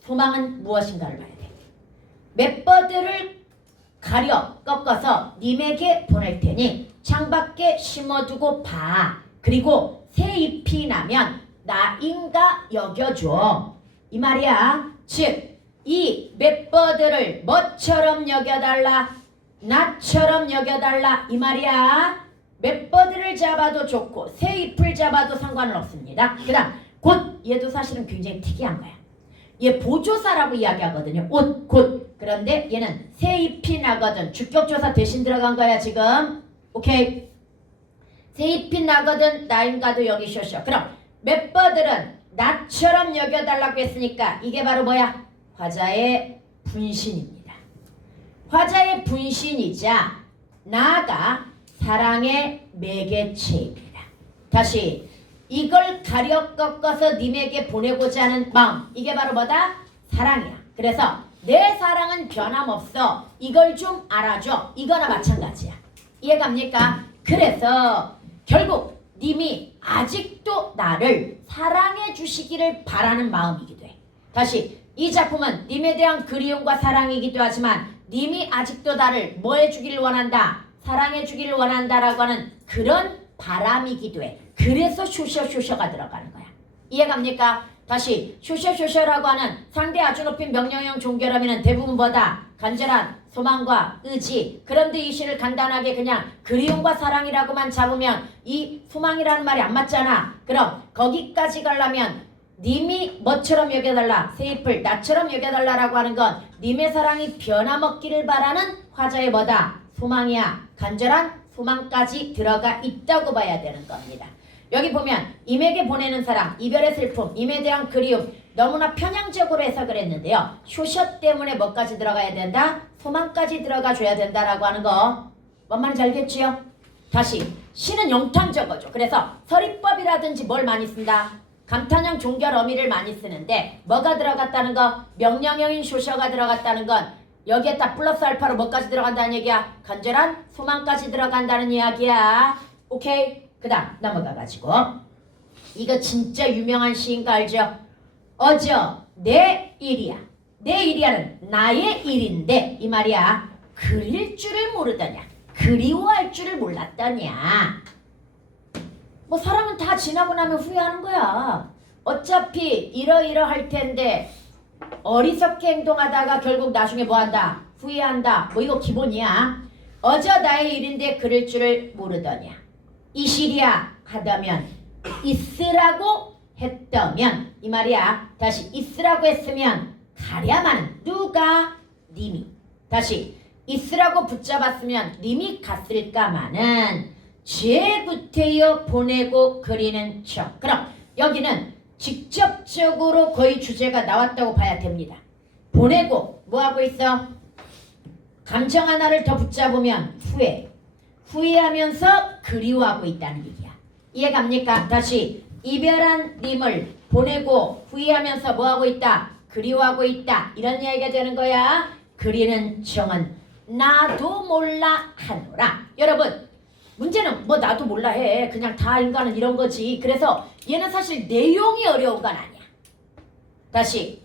소망은 무엇인가를 봐야 돼. 맷버들을 가려 꺾어서 님에게 보낼 테니 창밖에 심어두고 봐. 그리고 새 잎이 나면 나인가 여겨줘. 이 말이야. 즉 이 맷버들을 뭐처럼 여겨달라? 나처럼 여겨달라. 이 말이야. 맷버들을 잡아도 좋고 새 잎을 잡아도 상관은 없습니다. 그 다음 곧 얘도 사실은 굉장히 특이한 거야. 얘 보조사라고 이야기하거든요. 옷, 곧. 그런데 얘는 새 잎이 나거든. 주격조사 대신 들어간 거야 지금. 오케이. 새 잎이 나거든. 나인가도 여기 쇼쇼. 그럼 맷버들은 나처럼 여겨달라고 했으니까 이게 바로 뭐야? 화자의 분신입니다. 화자의 분신이자 나가 사랑의 매개체입니다. 다시 이걸 가려 꺾어서 님에게 보내고자 하는 마음 이게 바로 뭐다? 사랑이야. 그래서 내 사랑은 변함없어. 이걸 좀 알아줘. 이거나 마찬가지야. 이해갑니까? 그래서 결국 님이 아직도 나를 사랑해 주시기를 바라는 마음이기도 해. 다시 이 작품은 님에 대한 그리움과 사랑이기도 하지만 님이 아직도 나를 뭐 해주기를 원한다? 사랑해 주기를 원한다라고 하는 그런 바람이기도 해. 그래서 쇼셔쇼셔가 들어가는 거야. 이해갑니까? 다시 쇼셔쇼셔라고 하는 상대 아주 높인 명령형 종결어미는 대부분 뭐다? 간절한 소망과 의지. 그런데 이 시를 간단하게 그냥 그리움과 사랑이라고만 잡으면 이 소망이라는 말이 안 맞잖아. 그럼 거기까지 가려면 님이 뭐처럼 여겨달라? 새 잎을 나처럼 여겨달라라고 하는 건 님의 사랑이 변함없기를 바라는 화자의 뭐다? 소망이야. 간절한 소망까지 들어가 있다고 봐야 되는 겁니다. 여기 보면 임에게 보내는 사랑, 이별의 슬픔, 임에 대한 그리움 너무나 편향적으로 해석을 했는데요. 쇼셔 때문에 뭐까지 들어가야 된다? 소망까지 들어가 줘야 된다라고 하는 거 뭔 말인지 알겠지요? 다시 시는 영탐적어죠. 그래서 서리법이라든지 뭘 많이 쓴다? 감탄형 종결 어미를 많이 쓰는데 뭐가 들어갔다는 거? 명령형인 쇼셔가 들어갔다는 건 여기에다 플러스 알파로 뭐까지 들어간다는 얘기야? 간절한 소망까지 들어간다는 이야기야. 오케이? 그 다음 넘어가가지고 이거 진짜 유명한 시인 거 알죠? 어저 내 일이야. 내 일이야는 나의 일인데 이 말이야. 그릴 줄을 모르더냐. 그리워할 줄을 몰랐더냐. 뭐 사람은 다 지나고 나면 후회하는 거야. 어차피 이러이러할 텐데 어리석게 행동하다가 결국 나중에 뭐한다? 후회한다. 뭐 이거 기본이야. 어저 나의 일인데 그럴 줄을 모르더냐. 이 실이야 하다면 있으라고 했다면 이 말이야. 다시 있으라고 했으면 가랴마는 누가? 님이. 다시 있으라고 붙잡았으면 님이 갔을까마는 죄구태여 보내고 그리는 척. 그럼 여기는 직접적으로 거의 주제가 나왔다고 봐야 됩니다. 보내고 뭐하고 있어? 감정 하나를 더 붙잡으면 후회하면서 그리워하고 있다는 얘기야. 이해갑니까? 다시 이별한 님을 보내고 후회하면서 뭐하고 있다? 그리워하고 있다. 이런 이야기가 되는 거야. 그리는 정은 나도 몰라 하노라. 여러분 문제는 뭐 나도 몰라 해. 그냥 다 인간은 이런 거지. 그래서 얘는 사실 내용이 어려운 건 아니야. 다시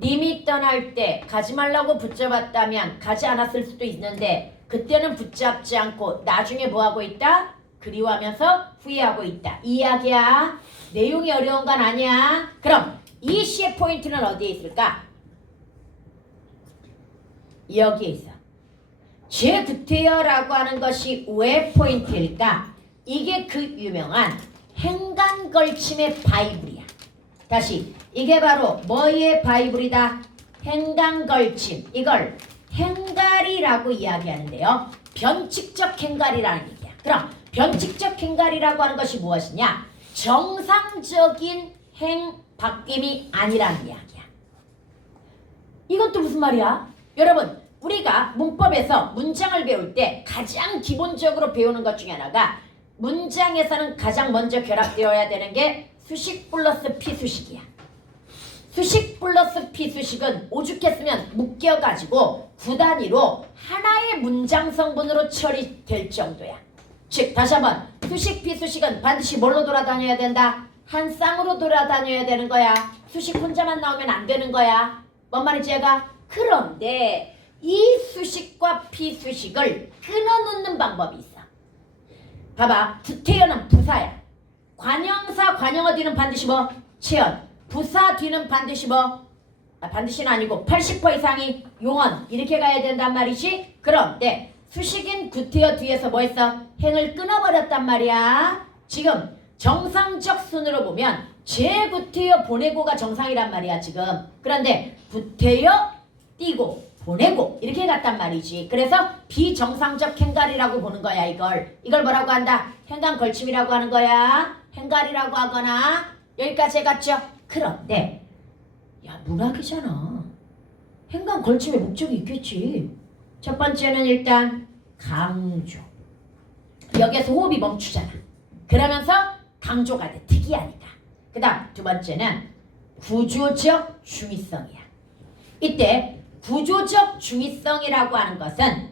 님이 떠날 때 가지 말라고 붙잡았다면 가지 않았을 수도 있는데 그때는 붙잡지 않고 나중에 뭐하고 있다? 그리워하면서 후회하고 있다. 이 이야기야. 내용이 어려운 건 아니야. 그럼 이 시의 포인트는 어디에 있을까? 여기에 있어. 죄구태여라고 하는 것이 왜 포인트일까? 이게 그 유명한 행간걸침의 바이블이야. 다시 이게 바로 뭐의 바이블이다? 행간걸침. 이걸 행갈이라고 이야기하는데요. 변칙적 행갈이라는 얘기야. 그럼 변칙적 행갈이라고 하는 것이 무엇이냐? 정상적인 행 바뀜이 아니라는 이야기야. 이건 또 무슨 말이야? 여러분 우리가 문법에서 문장을 배울 때 가장 기본적으로 배우는 것 중에 하나가 문장에서는 가장 먼저 결합되어야 되는 게 수식 플러스 피수식이야. 수식 플러스 피수식은 오죽했으면 묶여가지고 구단위로 하나의 문장 성분으로 처리될 정도야. 즉 다시 한번 수식 피수식은 반드시 뭘로 돌아다녀야 된다? 한 쌍으로 돌아다녀야 되는 거야. 수식 혼자만 나오면 안 되는 거야. 뭔 말인지 얘가? 그런데 이 수식과 피수식을 끊어놓는 방법이 있어. 봐봐. 구태여는 부사야. 관형사 관형어 뒤는 반드시 뭐? 체언. 부사 뒤는 반드시 뭐? 반드시는 아니고 80% 이상이 용언. 이렇게 가야 된단 말이지. 그런데 수식인 구태여 뒤에서 뭐 했어? 행을 끊어버렸단 말이야. 지금 정상적 순으로 보면 제구태여 보내고가 정상이란 말이야 지금. 그런데 구태여 띄고 보내고 이렇게 갔단 말이지. 그래서 비정상적 행갈이라고 보는 거야 이걸. 이걸 뭐라고 한다? 행간 걸침이라고 하는 거야. 행갈이라고 하거나. 여기까지 해갔죠? 그런데 야 문학이잖아. 행간 걸침의 목적이 있겠지. 첫 번째는 일단 강조. 여기에서 호흡이 멈추잖아. 그러면서 강조가 돼. 특이하니까. 그 다음 두 번째는 구조적 중의성이야. 이때 구조적 중의성이라고 하는 것은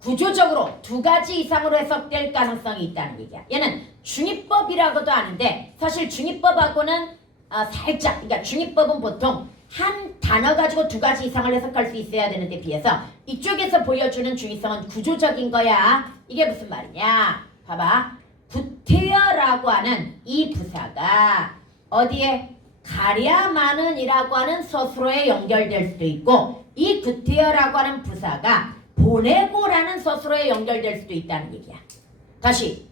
구조적으로 두 가지 이상으로 해석될 가능성이 있다는 얘기야. 얘는 중의법이라고도 하는데 사실 중의법하고는 살짝, 그러니까 중의법은 보통 한 단어 가지고 두 가지 이상을 해석할 수 있어야 되는데 비해서 이쪽에서 보여주는 중의성은 구조적인 거야. 이게 무슨 말이냐? 봐봐. 구태여라고 하는 이 부사가 어디에? 가랴마는이라고 하는 서술어에 연결될 수도 있고 이 구태여라고 하는 부사가 보내고라는 서술어에 연결될 수도 있다는 얘기야. 다시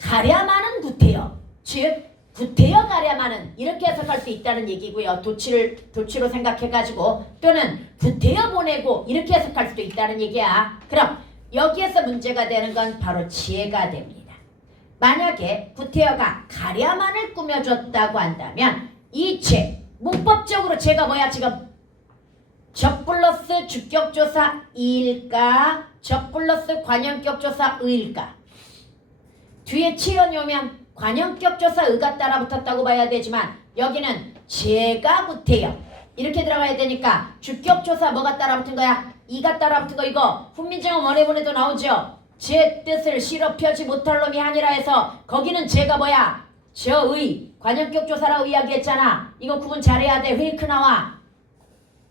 가랴마는 구태여, 즉 구태여 가랴마는 이렇게 해석할 수 있다는 얘기고요. 도치로 생각해가지고 또는 구태여 보내고 이렇게 해석할 수도 있다는 얘기야. 그럼 여기에서 문제가 되는 건 바로 지혜가 됩니다. 만약에 구태여가 가랴만을 꾸며줬다고 한다면 이 제, 문법적으로 제가 뭐야 지금? 적 플러스 주격조사 이일까? 적 플러스 관형격조사 의일까? 뒤에 치연이 오면 관형격조사 의가 따라 붙었다고 봐야 되지만 여기는 제가 구태여 이렇게 들어가야 되니까 주격조사 뭐가 따라 붙은 거야? 이가 따라 붙은 거 이거 훈민정음 원해본에도 나오죠. 제 뜻을 실어 펴지 못할 놈이 아니라 해서 거기는 제가 뭐야? 저의 관형격조사라고 이야기했잖아. 이거 구분 잘해야 돼. 페이크 나와.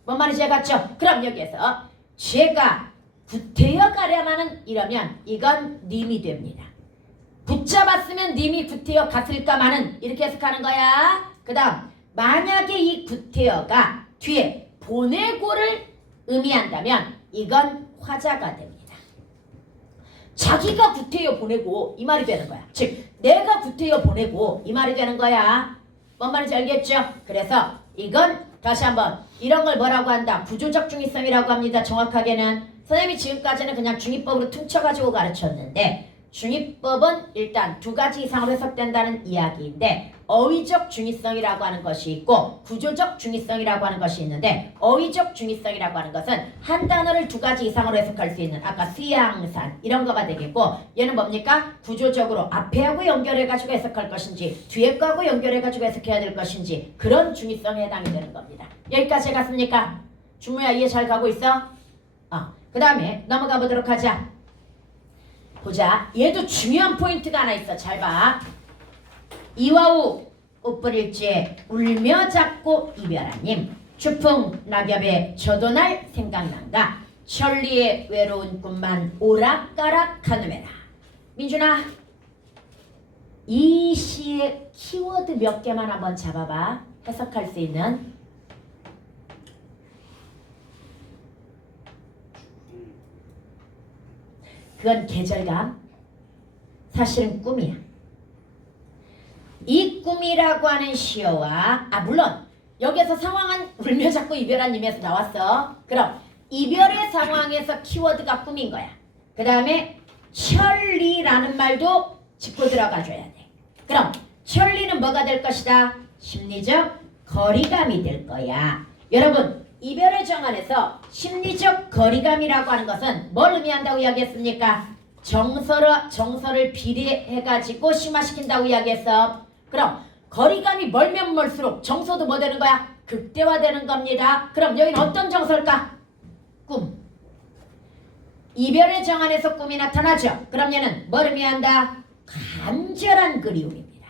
뭔 말인지 알겠죠? 그럼 여기에서 제가 구태여 가랴마는 이러면 이건 님이 됩니다. 붙잡았으면 님이 구태여 갔을까마는 이렇게 해석하는 거야. 그 다음 만약에 이 구태여가 뒤에 보내고를 의미한다면 이건 화자가 됩니다. 자기가 구태여 보내고 이 말이 되는 거야. 즉 내가 구태여 보내고 이 말이 되는 거야. 뭔 말인지 알겠죠? 그래서 이건 다시 한번 이런 걸 뭐라고 한다? 구조적 중의성이라고 합니다. 정확하게는 선생님이 지금까지는 그냥 중의법으로 퉁쳐가지고 가르쳤는데 중의법은 일단 두 가지 이상으로 해석된다는 이야기인데 어휘적 중의성이라고 하는 것이 있고 구조적 중의성이라고 하는 것이 있는데 어휘적 중의성이라고 하는 것은 한 단어를 두 가지 이상으로 해석할 수 있는 아까 수양산 이런 거가 되겠고 얘는 뭡니까? 구조적으로 앞에하고 연결해가지고 해석할 것인지 뒤에 거하고 연결해가지고 해석해야 될 것인지 그런 중의성에 해당이 되는 겁니다. 여기까지 갔습니까? 준무야 이해 잘 가고 있어? 그 다음에 넘어가 보도록 하자. 보자. 얘도 중요한 포인트가 하나 있어. 잘 봐. 이와우 옷부릴지에 울며 잡고 이별하님 추풍 낙엽에 저도 날 생각난다. 천리의 외로운 꿈만 오락가락 하느메라. 민준아 이 시의 키워드 몇 개만 한번 잡아봐. 해석할 수 있는. 그건 계절감. 사실은 꿈이야. 이 꿈이라고 하는 시어와 물론 여기에서 상황은 울며 잡고 이별한 님에서 나왔어. 그럼 이별의 상황에서 키워드가 꿈인 거야. 그 다음에 천리라는 말도 짚고 들어가줘야 돼. 그럼 천리는 뭐가 될 것이다? 심리적 거리감이 될 거야. 여러분 이별의 정안에서 심리적 거리감이라고 하는 것은 뭘 의미한다고 이야기했습니까? 정서를 비례해가지고 심화시킨다고 이야기했어. 그럼 거리감이 멀면 멀수록 정서도 뭐 되는 거야? 극대화되는 겁니다. 그럼 여기는 어떤 정서일까? 꿈. 이별의 정안에서 꿈이 나타나죠. 그럼 얘는 뭘 의미한다? 간절한 그리움입니다.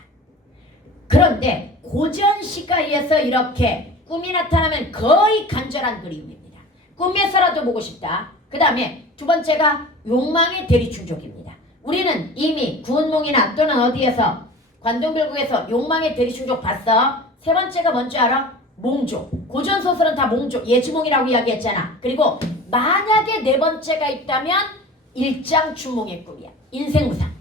그런데 고전시가에서 이렇게 꿈이 나타나면 거의 간절한 그리움입니다. 꿈에서라도 보고 싶다. 그 다음에 두 번째가 욕망의 대리충족입니다. 우리는 이미 구운몽이나 또는 어디에서 관동별국에서 욕망의 대리충족 봤어. 세 번째가 뭔지 알아? 몽조. 고전소설은 다 몽조, 예지몽이라고 이야기했잖아. 그리고 만약에 네 번째가 있다면 일장춘몽의 꿈이야. 인생무상.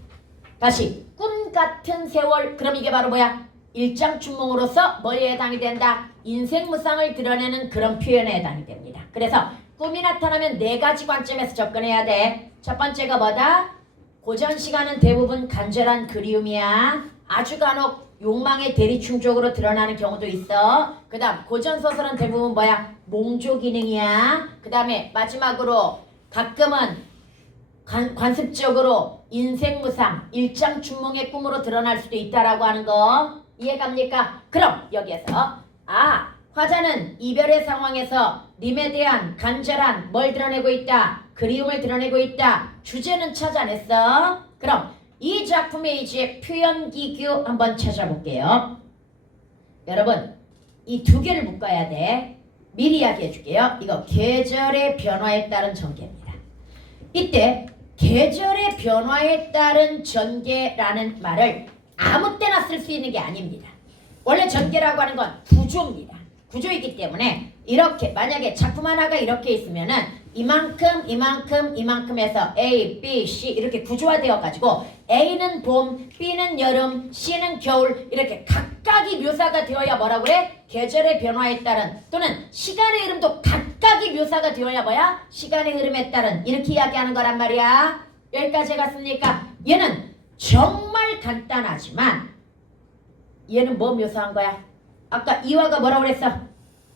다시 꿈 같은 세월. 그럼 이게 바로 뭐야? 일장춘몽으로서 뭐에 해당이 된다? 인생무상을 드러내는 그런 표현에 해당이 됩니다. 그래서 꿈이 나타나면 네 가지 관점에서 접근해야 돼. 첫 번째가 뭐다? 고전 시간은 대부분 간절한 그리움이야. 아주 간혹 욕망의 대리충족으로 드러나는 경우도 있어. 그 다음 고전소설은 대부분 뭐야? 몽조 기능이야. 그 다음에 마지막으로 가끔은 관습적으로 인생무상, 일장춘몽의 꿈으로 드러날 수도 있다라고 하는 거 이해갑니까? 그럼 여기에서 화자는 이별의 상황에서 님에 대한 간절한 뭘 드러내고 있다? 그리움을 드러내고 있다. 주제는 찾아냈어. 그럼 이 작품의 이제 표현기규 한번 찾아볼게요. 여러분 이 두 개를 묶어야 돼. 미리 이야기해 줄게요. 이거 계절의 변화에 따른 전개입니다. 이때 계절의 변화에 따른 전개라는 말을 아무 때나 쓸 수 있는 게 아닙니다. 원래 전개라고 하는 건 구조입니다. 구조이기 때문에 이렇게 만약에 작품 하나가 이렇게 있으면은 이만큼 해서 A, B, C 이렇게 구조화되어 가지고 A는 봄, B는 여름, C는 겨울 이렇게 각각이 묘사가 되어야 뭐라고 해? 계절의 변화에 따른 또는 시간의 흐름도 각각이 묘사가 되어야 뭐야? 시간의 흐름에 따른 이렇게 이야기하는 거란 말이야. 여기까지 갔습니까? 얘는 정말 간단하지만 얘는 뭐 묘사한 거야? 아까 이화가 뭐라고 그랬어?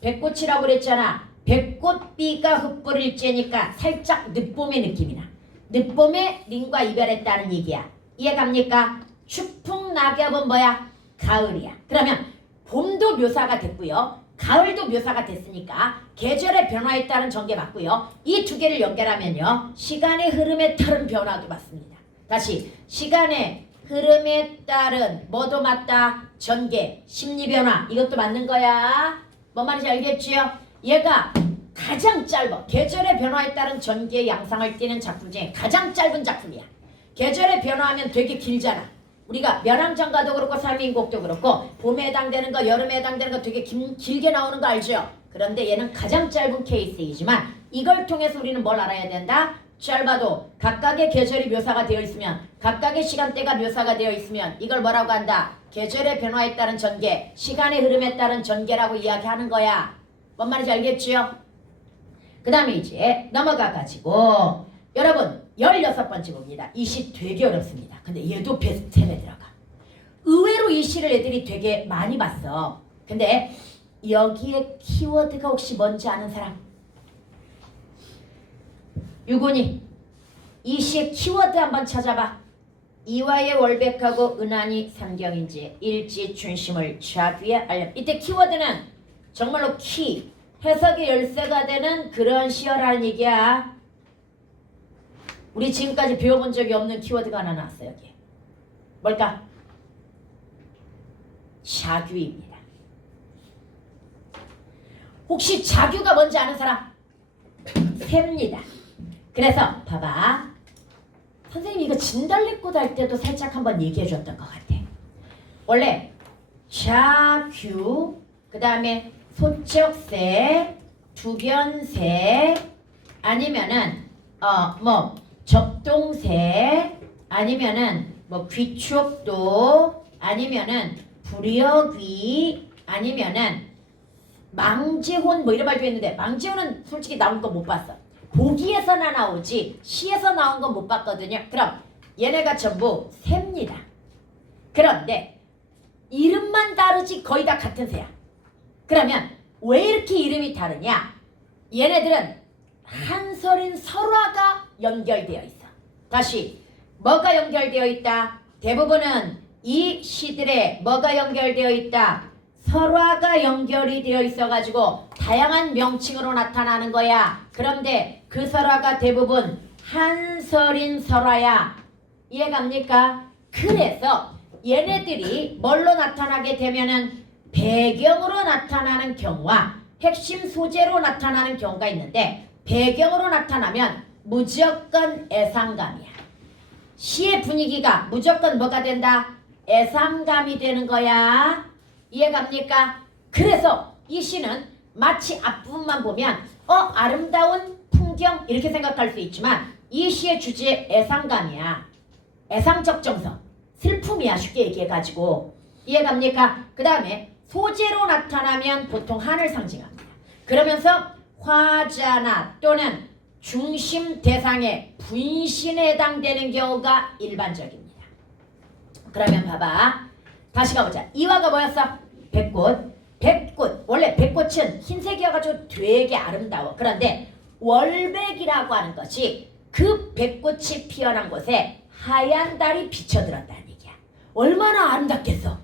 백꽃이라고 그랬잖아. 백꽃비가 흩뿌릴 째니까 살짝 늦봄의 느낌이 나. 늦봄에 님과 이별했다는 얘기야. 이해갑니까? 추풍 낙엽은 뭐야? 가을이야. 그러면 봄도 묘사가 됐고요. 가을도 묘사가 됐으니까 계절의 변화에 따른 전개 맞고요. 이 두 개를 연결하면요. 시간의 흐름에 따른 변화도 맞습니다. 다시 시간의 흐름에 따른 뭐도 맞다? 전개, 심리변화 이것도 맞는 거야. 뭔 말인지 알겠지요? 얘가 가장 짧아. 계절의 변화에 따른 전개의 양상을 띠는 작품 중에 가장 짧은 작품이야. 계절의 변화하면 되게 길잖아. 우리가 멸항전가도 그렇고 삼인곡도 그렇고 봄에 해당되는 거 여름에 해당되는 거 되게 길게 나오는 거 알죠? 그런데 얘는 가장 짧은 케이스이지만 이걸 통해서 우리는 뭘 알아야 된다? 짧아도 각각의 계절이 묘사가 되어 있으면 각각의 시간대가 묘사가 되어 있으면 이걸 뭐라고 한다? 계절의 변화에 따른 전개, 시간의 흐름에 따른 전개라고 이야기하는 거야. 뭔 말인지 알겠지요? 그 다음에 이제 넘어가 가지고 여러분 16번째 봅니다. 이 시 되게 어렵습니다. 근데 얘도 베스트 10에 들어가. 의외로 이 시를 애들이 되게 많이 봤어. 근데 여기에 키워드가 혹시 뭔지 아는 사람? 유곤이 이 시의 키워드 한번 찾아봐. 이화의 월백하고 은하니 삼경인지 일지 춘심을 자귀에 알려. 이때 키워드는 정말로 키 해석의 열쇠가 되는 그런 시어라는 얘기야. 우리 지금까지 배워본 적이 없는 키워드가 하나 나왔어. 여기 뭘까? 자귀입니다. 혹시 자귀가 뭔지 아는 사람? 새입니다. 그래서 봐봐. 선생님 이거 진달래꽃 할 때도 살짝 한번 얘기해 줬던 것 같아. 원래 자규 그 다음에 소쩍새 두변새 아니면은 뭐 적동새 아니면은 뭐 귀촉도 아니면은 불여귀 아니면은 망제혼 뭐 이런 말도 했는데 망제혼은 솔직히 나온 거 못 봤어. 보기에서나 나오지 시에서 나온 건 못 봤거든요. 그럼 얘네가 전부 새입니다. 그런데 이름만 다르지 거의 다 같은 새야. 그러면 왜 이렇게 이름이 다르냐? 얘네들은 한설인 설화가 연결되어 있어. 다시 뭐가 연결되어 있다? 대부분은 이 시들에 뭐가 연결되어 있다? 설화가 연결이 되어 있어가지고 다양한 명칭으로 나타나는 거야. 그런데 그 설화가 대부분 한설인 설화야. 이해갑니까? 그래서 얘네들이 뭘로 나타나게 되면은 배경으로 나타나는 경우와 핵심 소재로 나타나는 경우가 있는데, 배경으로 나타나면 무조건 애상감이야. 시의 분위기가 무조건 뭐가 된다? 애상감이 되는 거야. 이해갑니까? 그래서 이 시는 마치 앞부분만 보면 아름다운 풍경 이렇게 생각할 수 있지만, 이 시의 주제 애상감이야. 애상적 정서, 슬픔이야. 쉽게 얘기해가지고. 이해갑니까? 그 다음에 소재로 나타나면 보통 한을 상징합니다. 그러면서 화자나 또는 중심 대상의 분신에 해당되는 경우가 일반적입니다. 그러면 봐봐. 다시 가보자. 이화가 뭐였어? 백꽃. 백꽃. 원래 백꽃은 흰색이어가지고 되게 아름다워. 그런데 월백이라고 하는 것이 그 백꽃이 피어난 곳에 하얀 달이 비쳐들었다는 얘기야. 얼마나 아름답겠어.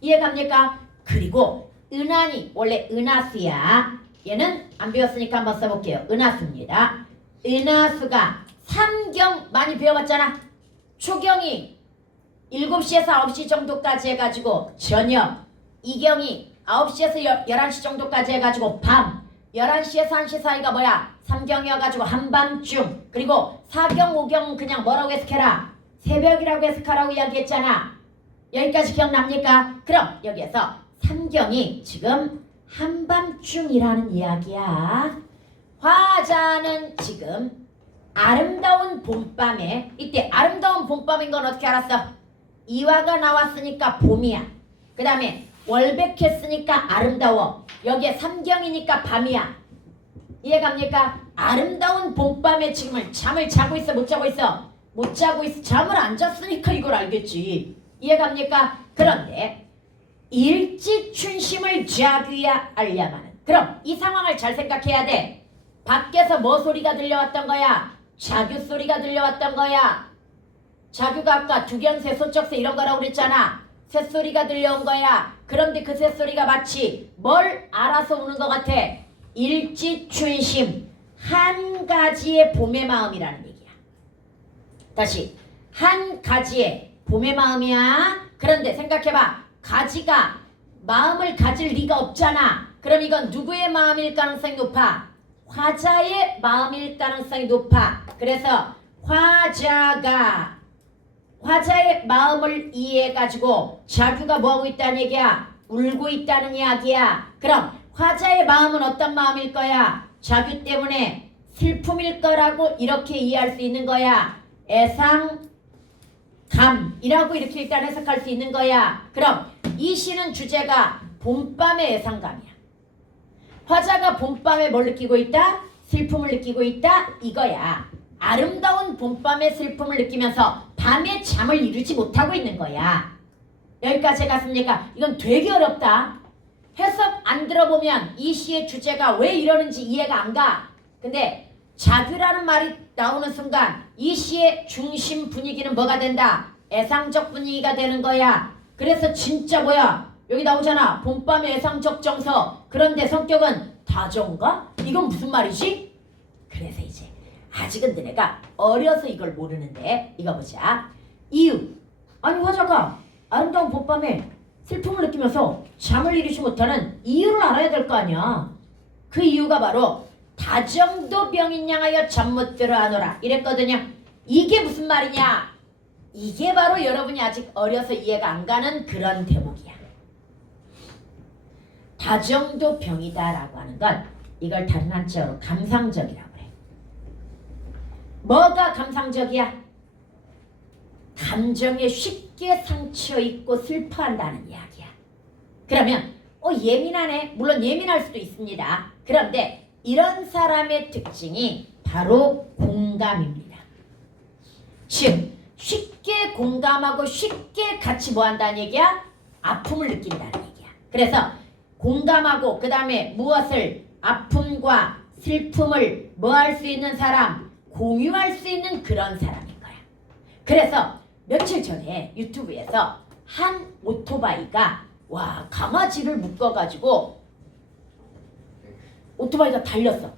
이해갑니까? 그리고 은하니 원래 은하수야. 얘는 안 배웠으니까 한번 써볼게요. 은하수입니다. 은하수가 삼경 많이 배워봤잖아. 초경이 7시에서 9시 정도까지 해가지고 저녁, 이경이 9시에서 11시 정도까지 해가지고 밤, 11시에서 1시 사이가 뭐야? 삼경이어가지고 한밤중. 그리고 사경, 오경은 그냥 뭐라고 해석해라? 새벽이라고 해석하라고 이야기했잖아. 여기까지 기억납니까? 그럼 여기에서 삼경이 지금 한밤중이라는 이야기야. 화자는 지금 아름다운 봄밤에, 이때 아름다운 봄밤인 건 어떻게 알았어? 이화가 나왔으니까 봄이야. 그 다음에 월백했으니까 아름다워. 여기에 삼경이니까 밤이야. 이해갑니까? 아름다운 봄밤에 지금 잠을 자고 있어? 못 자고 있어? 못 자고 있어. 잠을 안 잤으니까 이걸 알겠지. 이해갑니까? 그런데 일지춘심을 자귀야 알야마는. 그럼 이 상황을 잘 생각해야 돼. 밖에서 뭐 소리가 들려왔던 거야? 자규 소리가 들려왔던 거야. 자규가 아까 두견새, 소쩍새 이런 거라고 그랬잖아. 새소리가 들려온 거야. 그런데 그 새소리가 마치 뭘 알아서 우는 것 같아? 일지춘심, 한 가지의 봄의 마음이라는 얘기야. 다시, 한 가지의 봄의 마음이야. 그런데 생각해봐. 가지가 마음을 가질 리가 없잖아. 그럼 이건 누구의 마음일 가능성이 높아? 화자의 마음일 가능성이 높아. 그래서 화자가 화자의 마음을 이해해가지고 자규가 뭐하고 있다는 얘기야? 울고 있다는 이야기야. 그럼 화자의 마음은 어떤 마음일 거야? 자규 때문에 슬픔일 거라고 이렇게 이해할 수 있는 거야. 애상감이라고 이렇게 일단 해석할 수 있는 거야. 그럼 이 시는 주제가 봄밤의 애상감이야. 화자가 봄밤에 뭘 느끼고 있다? 슬픔을 느끼고 있다? 이거야. 아름다운 봄밤의 슬픔을 느끼면서 밤에 잠을 이루지 못하고 있는 거야. 여기까지 갔습니까? 이건 되게 어렵다. 해석 안 들어보면 이 시의 주제가 왜 이러는지 이해가 안 가. 근데 자규라는 말이 나오는 순간 이 시의 중심 분위기는 뭐가 된다? 애상적 분위기가 되는 거야. 그래서 진짜 뭐야? 여기 나오잖아. 봄밤의 애상적 정서. 그런데 성격은 다정가? 이건 무슨 말이지? 그래서 이제 아직은 너네가 어려서 이걸 모르는데 이거 보자. 이유. 아니 화자가 아름다운 봄밤에 슬픔을 느끼면서 잠을 이루지 못하는 이유를 알아야 될 거 아니야. 그 이유가 바로 다정도 병인 양하여 잠 못 들어 하노라 이랬거든요. 이게 무슨 말이냐? 이게 바로 여러분이 아직 어려서 이해가 안 가는 그런 대목이야. 다정도 병이다라고 하는 건 이걸 다른 한자로 감상적이라고 해. 뭐가 감상적이야? 감정에 쉽게 상처 입고 슬퍼한다는 이야기야. 그러면 예민하네. 물론 예민할 수도 있습니다. 그런데 이런 사람의 특징이 바로 공감입니다. 즉 쉽게 공감하고 쉽게 같이 뭐 한다는 얘기야? 아픔을 느낀다는 얘기야. 그래서 공감하고 그 다음에 무엇을 아픔과 슬픔을 뭐 할 수 있는 사람, 공유할 수 있는 그런 사람인 거야. 그래서 며칠 전에 유튜브에서 한 오토바이가 와 강아지를 묶어가지고 오토바이가 달렸어.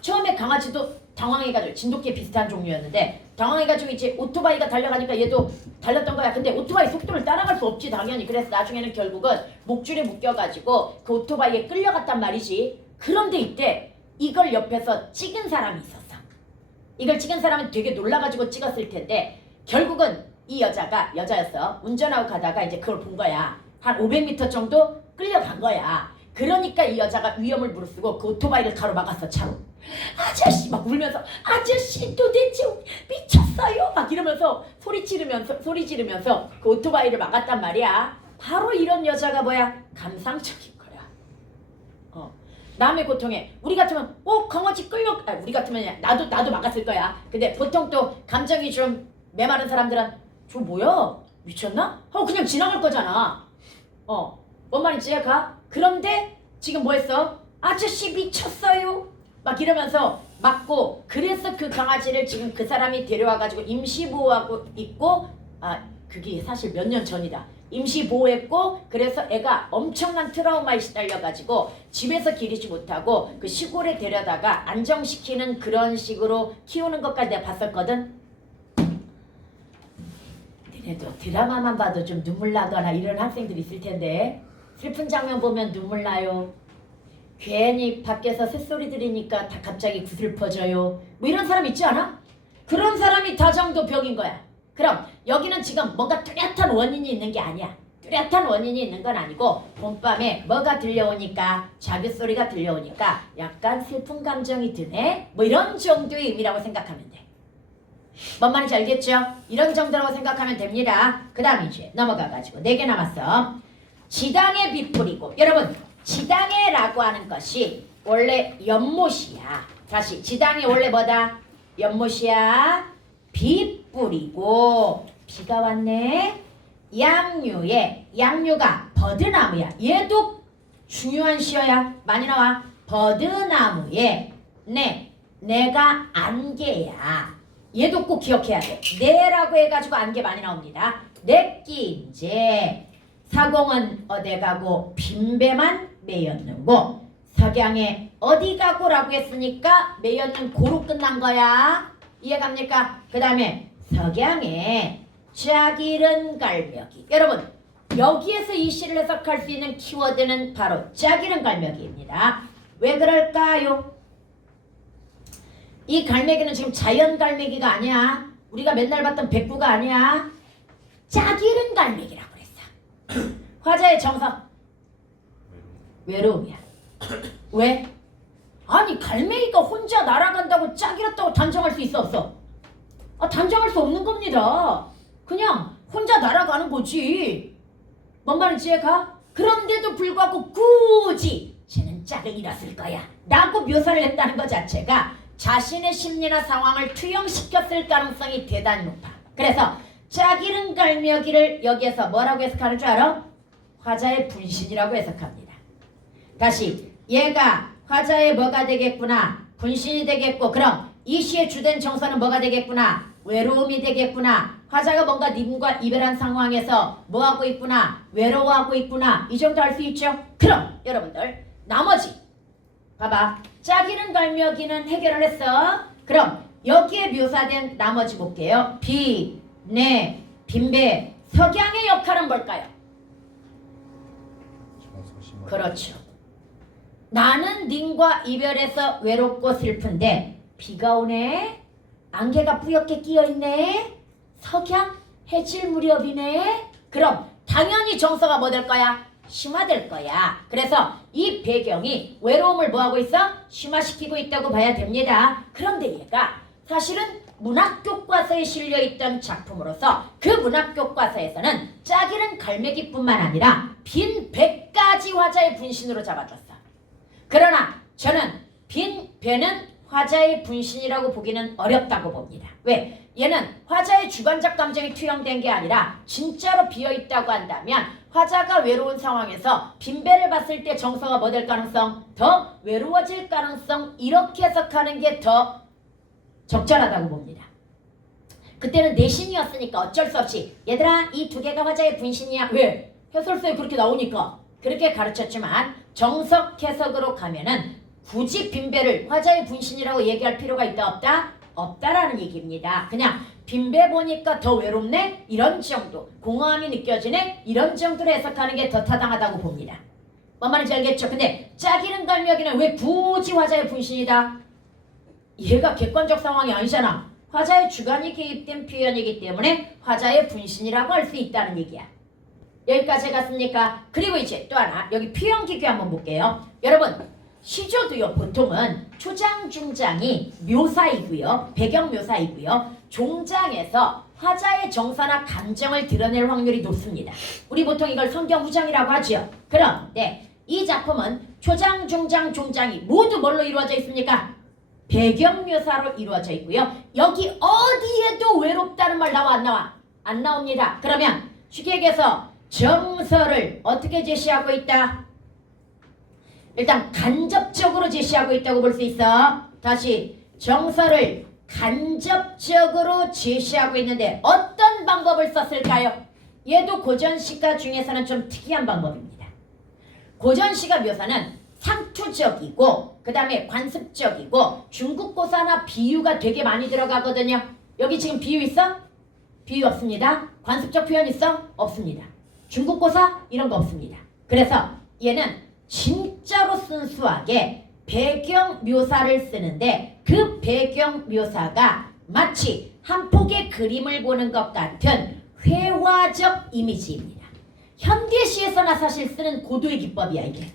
처음에 강아지도 당황해가지고 진돗개 비슷한 종류였는데 당황해가지고 이제 오토바이가 달려가니까 얘도 달렸던 거야. 근데 오토바이 속도를 따라갈 수 없지 당연히. 그래서 나중에는 결국은 목줄에 묶여가지고 그 오토바이에 끌려갔단 말이지. 그런데 이때 이걸 옆에서 찍은 사람이 있었어. 이걸 찍은 사람은 되게 놀라가지고 찍었을 텐데 결국은 이 여자였어. 운전하고 가다가 이제 그걸 본 거야. 한 500m 정도 끌려간 거야. 그러니까 이 여자가 위험을 무릅쓰고 그 오토바이를 가로막았어. 차로. 아저씨 막 울면서 아저씨 도대체 미쳤어요 막 이러면서 소리 지르면서 그 오토바이를 막았단 말이야. 바로 이런 여자가 뭐야? 감상적인 거야. 남의 고통에 우리 같으면 강아지 우리 같으면 나도 막았을 거야. 근데 보통 또 감정이 좀 메마른 사람들은 저 뭐야? 미쳤나? 하고 그냥 지나갈 거잖아. 뭔 말인지 가? 그런데 지금 뭐 했어? 아저씨 미쳤어요 막 이러면서 막고. 그래서 그 강아지를 지금 그 사람이 데려와가지고 임시보호하고 있고 그게 사실 몇 년 전이다. 임시보호했고 그래서 애가 엄청난 트라우마에 시달려가지고 집에서 기르지 못하고 그 시골에 데려다가 안정시키는 그런 식으로 키우는 것까지 내가 봤었거든. 니네도 드라마만 봐도 좀 눈물 나거나 이런 학생들 있을 텐데 슬픈 장면 보면 눈물 나요. 괜히 밖에서 새소리 들으니까 다 갑자기 구슬퍼져요. 뭐 이런 사람 있지 않아? 그런 사람이 다정도 병인 거야. 그럼 여기는 지금 뭔가 뚜렷한 원인이 있는 게 아니야. 뚜렷한 원인이 있는 건 아니고 봄밤에 뭐가 들려오니까 자기 소리가 들려오니까 약간 슬픈 감정이 드네. 뭐 이런 정도의 의미라고 생각하면 돼. 뭔 말인지 알겠죠? 이런 정도라고 생각하면 됩니다. 그 다음 이제 넘어가가지고 4개 남았어. 지당에 빗뿌리고. 여러분 지당에라고 하는 것이 원래 연못이야. 다시 지당이 원래 뭐다? 연못이야. 빗뿌리고 비가 왔네. 양류가 버드나무야. 얘도 중요한 시어야. 많이 나와. 버드나무에 내가 안개야. 얘도 꼭 기억해야 돼. 내라고 해가지고 안개 많이 나옵니다. 내끼인제 사공은 어디 가고 빈배만 매였는고. 석양에 어디 가고라고 했으니까 매였는 고로 끝난 거야. 이해갑니까? 그 다음에 석양에 짝이른 갈매기. 여러분 여기에서 이 시를 해석할 수 있는 키워드는 바로 짝이른 갈매기입니다. 왜 그럴까요? 이 갈매기는 지금 자연 갈매기가 아니야. 우리가 맨날 봤던 백구가 아니야. 짝이른 갈매기라고 그랬어. 화자의 정석 외로움이야. 왜? 아니 갈매기가 혼자 날아간다고 짝이었다고 단정할 수 있어 없어? 단정할 수 없는 겁니다. 그냥 혼자 날아가는 거지. 뭔 말인지 이해가? 그런데도 불구하고 굳이 쟤는 짝을 잃었을 거야 라고 묘사를 했다는 것 자체가 자신의 심리나 상황을 투영시켰을 가능성이 대단히 높아. 그래서 짝이른 갈매기를 여기에서 뭐라고 해석하는 줄 알아? 화자의 분신이라고 해석합니다. 다시 얘가 화자의 뭐가 되겠구나? 분신이 되겠고. 그럼 이 시의 주된 정서는 뭐가 되겠구나? 외로움이 되겠구나. 화자가 뭔가 님과 이별한 상황에서 뭐하고 있구나? 외로워하고 있구나. 이 정도 알 수 있죠? 그럼 여러분들 나머지 봐봐. 짝이른 갈매기는 해결을 했어. 그럼 여기에 묘사된 나머지 볼게요. 비, 내, 빈배, 석양의 역할은 뭘까요? 그렇죠. 나는 님과 이별해서 외롭고 슬픈데 비가 오네. 안개가 뿌옇게 끼어있네. 석양 해질 무렵이네. 그럼 당연히 정서가 뭐 될 거야? 심화될 거야. 그래서 이 배경이 외로움을 뭐하고 있어? 심화시키고 있다고 봐야 됩니다. 그런데 얘가 사실은 문학교과서에 실려있던 작품으로서 그 문학교과서에서는 짝이른 갈매기뿐만 아니라 빈 배까지 화자의 분신으로 잡아줬어. 그러나 저는 빈 배는 화자의 분신이라고 보기는 어렵다고 봅니다. 왜? 얘는 화자의 주관적 감정이 투영된 게 아니라 진짜로 비어있다고 한다면 화자가 외로운 상황에서 빈배를 봤을 때 정서가 뭐 될 가능성? 더 외로워질 가능성, 이렇게 해석하는 게 더 적절하다고 봅니다. 그때는 내신이었으니까 어쩔 수 없이 얘들아 이 두 개가 화자의 분신이야. 왜? 해설서에 그렇게 나오니까 그렇게 가르쳤지만 정석 해석으로 가면은 굳이 빈배를 화자의 분신이라고 얘기할 필요가 있다 없다? 없다라는 얘기입니다. 그냥 빈배 보니까 더 외롭네? 이런 정도. 공허함이 느껴지네? 이런 정도로 해석하는 게 더 타당하다고 봅니다. 뭔 말인지 알겠죠? 근데 짝이는 갈매기는 왜 굳이 화자의 분신이다? 얘가 객관적 상황이 아니잖아. 화자의 주관이 개입된 표현이기 때문에 화자의 분신이라고 할 수 있다는 얘기야. 여기까지 갔습니까? 그리고 이제 또 하나 여기 표현기교 한번 볼게요. 여러분 시조도요 보통은 초장 중장이 묘사이고요, 배경 묘사이고요, 종장에서 화자의 정서나 감정을 드러낼 확률이 높습니다. 우리 보통 이걸 성경 후장이라고 하죠. 그런데 이 작품은 초장, 중장, 종장이 모두 뭘로 이루어져 있습니까? 배경 묘사로 이루어져 있고요. 여기 어디에도 외롭다는 말 나와 안 나와? 안 나옵니다. 그러면 쉽게 얘기해서 정서를 어떻게 제시하고 있다? 일단 간접적으로 제시하고 있다고 볼 수 있어. 다시 정서를 간접적으로 제시하고 있는데 어떤 방법을 썼을까요? 얘도 고전시가 중에서는 좀 특이한 방법입니다. 고전시가 묘사는 상투적이고 그 다음에 관습적이고 중국고사나 비유가 되게 많이 들어가거든요. 여기 지금 비유 있어? 비유 없습니다. 관습적 표현 있어? 없습니다. 중국고사 이런 거 없습니다. 그래서 얘는 진짜로 순수하게 배경 묘사를 쓰는데 그 배경 묘사가 마치 한 폭의 그림을 보는 것 같은 회화적 이미지입니다. 현대시에서나 사실 쓰는 고도의 기법이야 이게.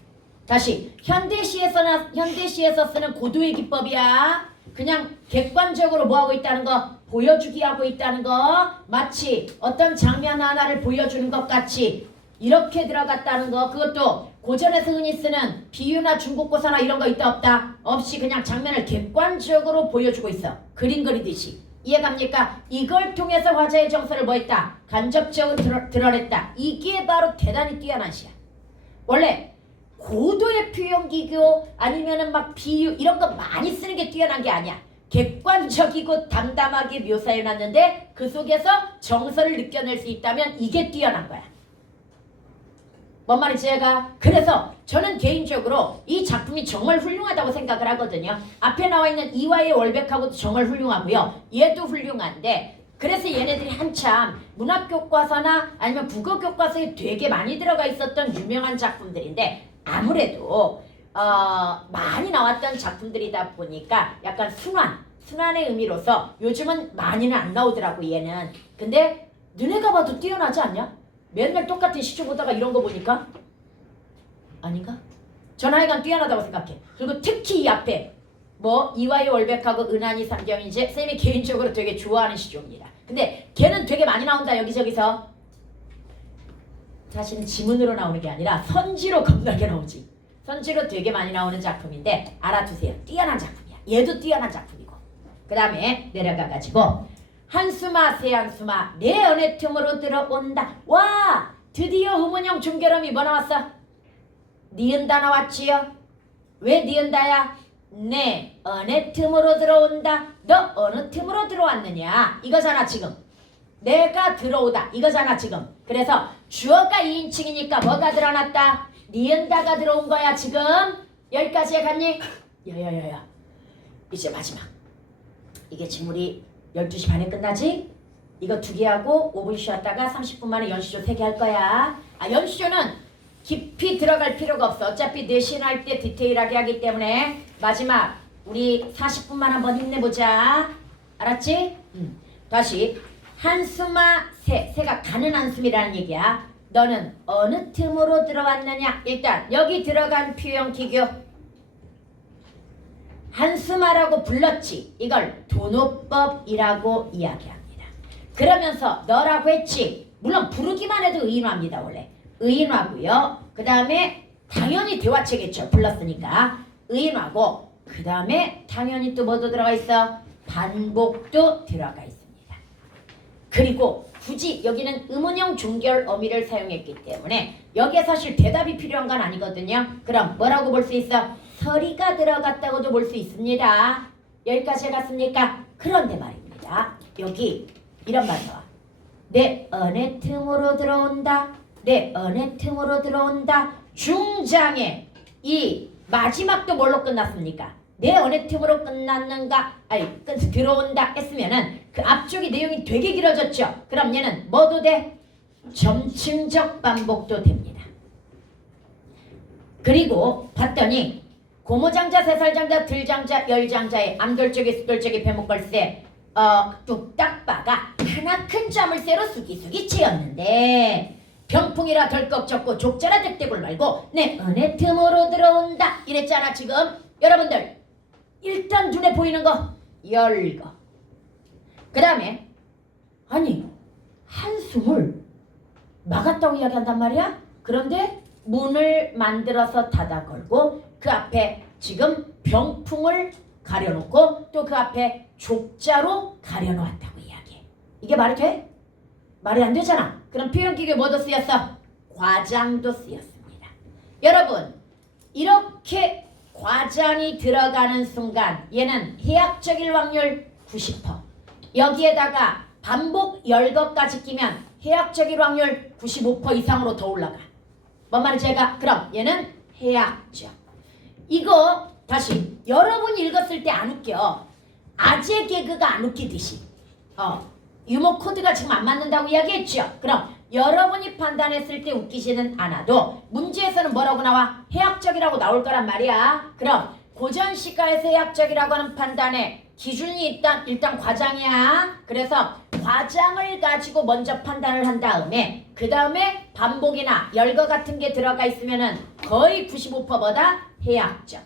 다시 현대시에서 쓰는 고도의 기법이야. 그냥 객관적으로 뭐 하고 있다는 거, 보여주기 하고 있다는 거, 마치 어떤 장면 하나를 보여주는 것 같이 이렇게 들어갔다는 거. 그것도 고전에서 흔히 쓰는 비유나 중국고사나 이런 거 있다 없다? 없이 그냥 장면을 객관적으로 보여주고 있어. 그림 그리듯이. 이해갑니까? 이걸 통해서 화자의 정서를 뭐 했다? 간접적으로 드러냈다. 이게 바로 대단히 뛰어난 시야. 원래 고도의 표현기교 아니면은 막 비유 이런 거 많이 쓰는 게 뛰어난 게 아니야. 객관적이고 담담하게 묘사해놨는데 그 속에서 정서를 느껴낼 수 있다면 이게 뛰어난 거야. 뭔 말인지 제가 그래서 저는 개인적으로 이 작품이 정말 훌륭하다고 생각을 하거든요. 앞에 나와 있는 이화의 월백하고도 정말 훌륭하고요. 얘도 훌륭한데 그래서 얘네들이 한참 문학교과서나 아니면 국어교과서에 되게 많이 들어가 있었던 유명한 작품들인데 아무래도 많이 나왔던 작품들이다 보니까 약간 순환의 의미로서 요즘은 많이는 안 나오더라고 얘는. 근데 너네가 봐도 뛰어나지 않냐? 맨날 똑같은 시조 보다가 이런 거 보니까 아닌가? 전 하여간 뛰어나다고 생각해. 그리고 특히 이 앞에 뭐 이화의 월백하고 은하니 삼경인지 쌤이 개인적으로 되게 좋아하는 시조입니다. 근데 걔는 되게 많이 나온다 여기저기서. 사실은 지문으로 나오는 게 아니라 선지로 겁나게 나오지. 선지로 되게 많이 나오는 작품인데 알아두세요. 뛰어난 작품이야. 얘도 뛰어난 작품이고. 그 다음에 내려가가지고 한수마 새한수마 내 은혜 틈으로 들어온다. 와 드디어 음운형 중결음이 뭐 나왔어? 니은다 나왔지요? 왜 니은다야? 내 은혜 틈으로 들어온다. 너 어느 틈으로 들어왔느냐 이거잖아 지금. 내가 들어오다 이거잖아 지금. 그래서 주어가 2인칭이니까 뭐가 드러났다? 니은다가 들어온 거야 지금. 여기까지 갔니? 야야야야 이제 마지막. 이게 지금 우리 12시 반에 끝나지? 이거 2개 하고 5분 쉬었다가 30분 만에 연시조 3개 할 거야. 연시조는 깊이 들어갈 필요가 없어. 어차피 내신 할 때 디테일하게 하기 때문에 마지막 우리 40분만 한번 힘내보자. 알았지? 다시 한수마 새가 가는 한숨이라는 얘기야. 너는 어느 틈으로 들어왔느냐? 일단 여기 들어간 표현 기교 한수마라고 불렀지. 이걸 도노법이라고 이야기합니다. 그러면서 너라고 했지. 물론 부르기만 해도 의인화입니다. 원래 의인화고요. 그 다음에 당연히 대화체겠죠. 불렀으니까 의인화고 그 다음에 당연히 또 뭐도 들어가 있어? 반복도 들어가 있습니다. 그리고 굳이 여기는 의문형 종결 어미를 사용했기 때문에 여기에 사실 대답이 필요한 건 아니거든요. 그럼 뭐라고 볼 수 있어? 서리가 들어갔다고도 볼 수 있습니다. 여기까지 해갔습니까? 그런데 말입니다. 여기 이런 말 나와. 내 언의 틈으로 들어온다. 내 언의 틈으로 들어온다. 중장에 이 마지막도 뭘로 끝났습니까? 내 언의 틈으로 끝났는가? 아니 들어온다 했으면은 그 앞쪽이 내용이 되게 길어졌죠. 그럼 얘는 뭐도 돼? 점층적 반복도 됩니다. 그리고 봤더니 고모장자, 세살장자, 들장자, 열장자의 암돌적이, 수돌적이, 배목걸세 뚝딱바가 하나 큰 자물쇠로 수기수기 채였는데 병풍이라 덜컥 젖고 족자라 득대굴 말고 내 은혜 틈으로 들어온다 이랬잖아. 지금 여러분들 일단 눈에 보이는 거 열거. 그 다음에 아니 한숨을 막았다고 이야기한단 말이야. 그런데 문을 만들어서 닫아 걸고 그 앞에 지금 병풍을 가려놓고 또 그 앞에 족자로 가려놓았다고 이야기해. 이게 말이 돼? 말이 안 되잖아. 그럼 표현기계 뭐도 쓰였어? 과장도 쓰였습니다. 여러분 이렇게 과장이 들어가는 순간 얘는 해학적일 확률 90%. 여기에다가 반복 열거까지 끼면 해학적일 확률 95% 이상으로 더 올라가. 뭔 말인지 제가 그럼 얘는 해학적. 이거 다시 여러분 읽었을 때 안 웃겨. 아재 개그가 안 웃기듯이 유머 코드가 지금 안 맞는다고 이야기했죠. 그럼 여러분이 판단했을 때 웃기지는 않아도 문제에서는 뭐라고 나와? 해학적이라고 나올 거란 말이야. 그럼 고전시가에서 해학적이라고 하는 판단에 기준이 일단 과장이야. 그래서 과장을 가지고 먼저 판단을 한 다음에 그 다음에 반복이나 열거 같은 게 들어가 있으면은 거의 95%보다 해학적.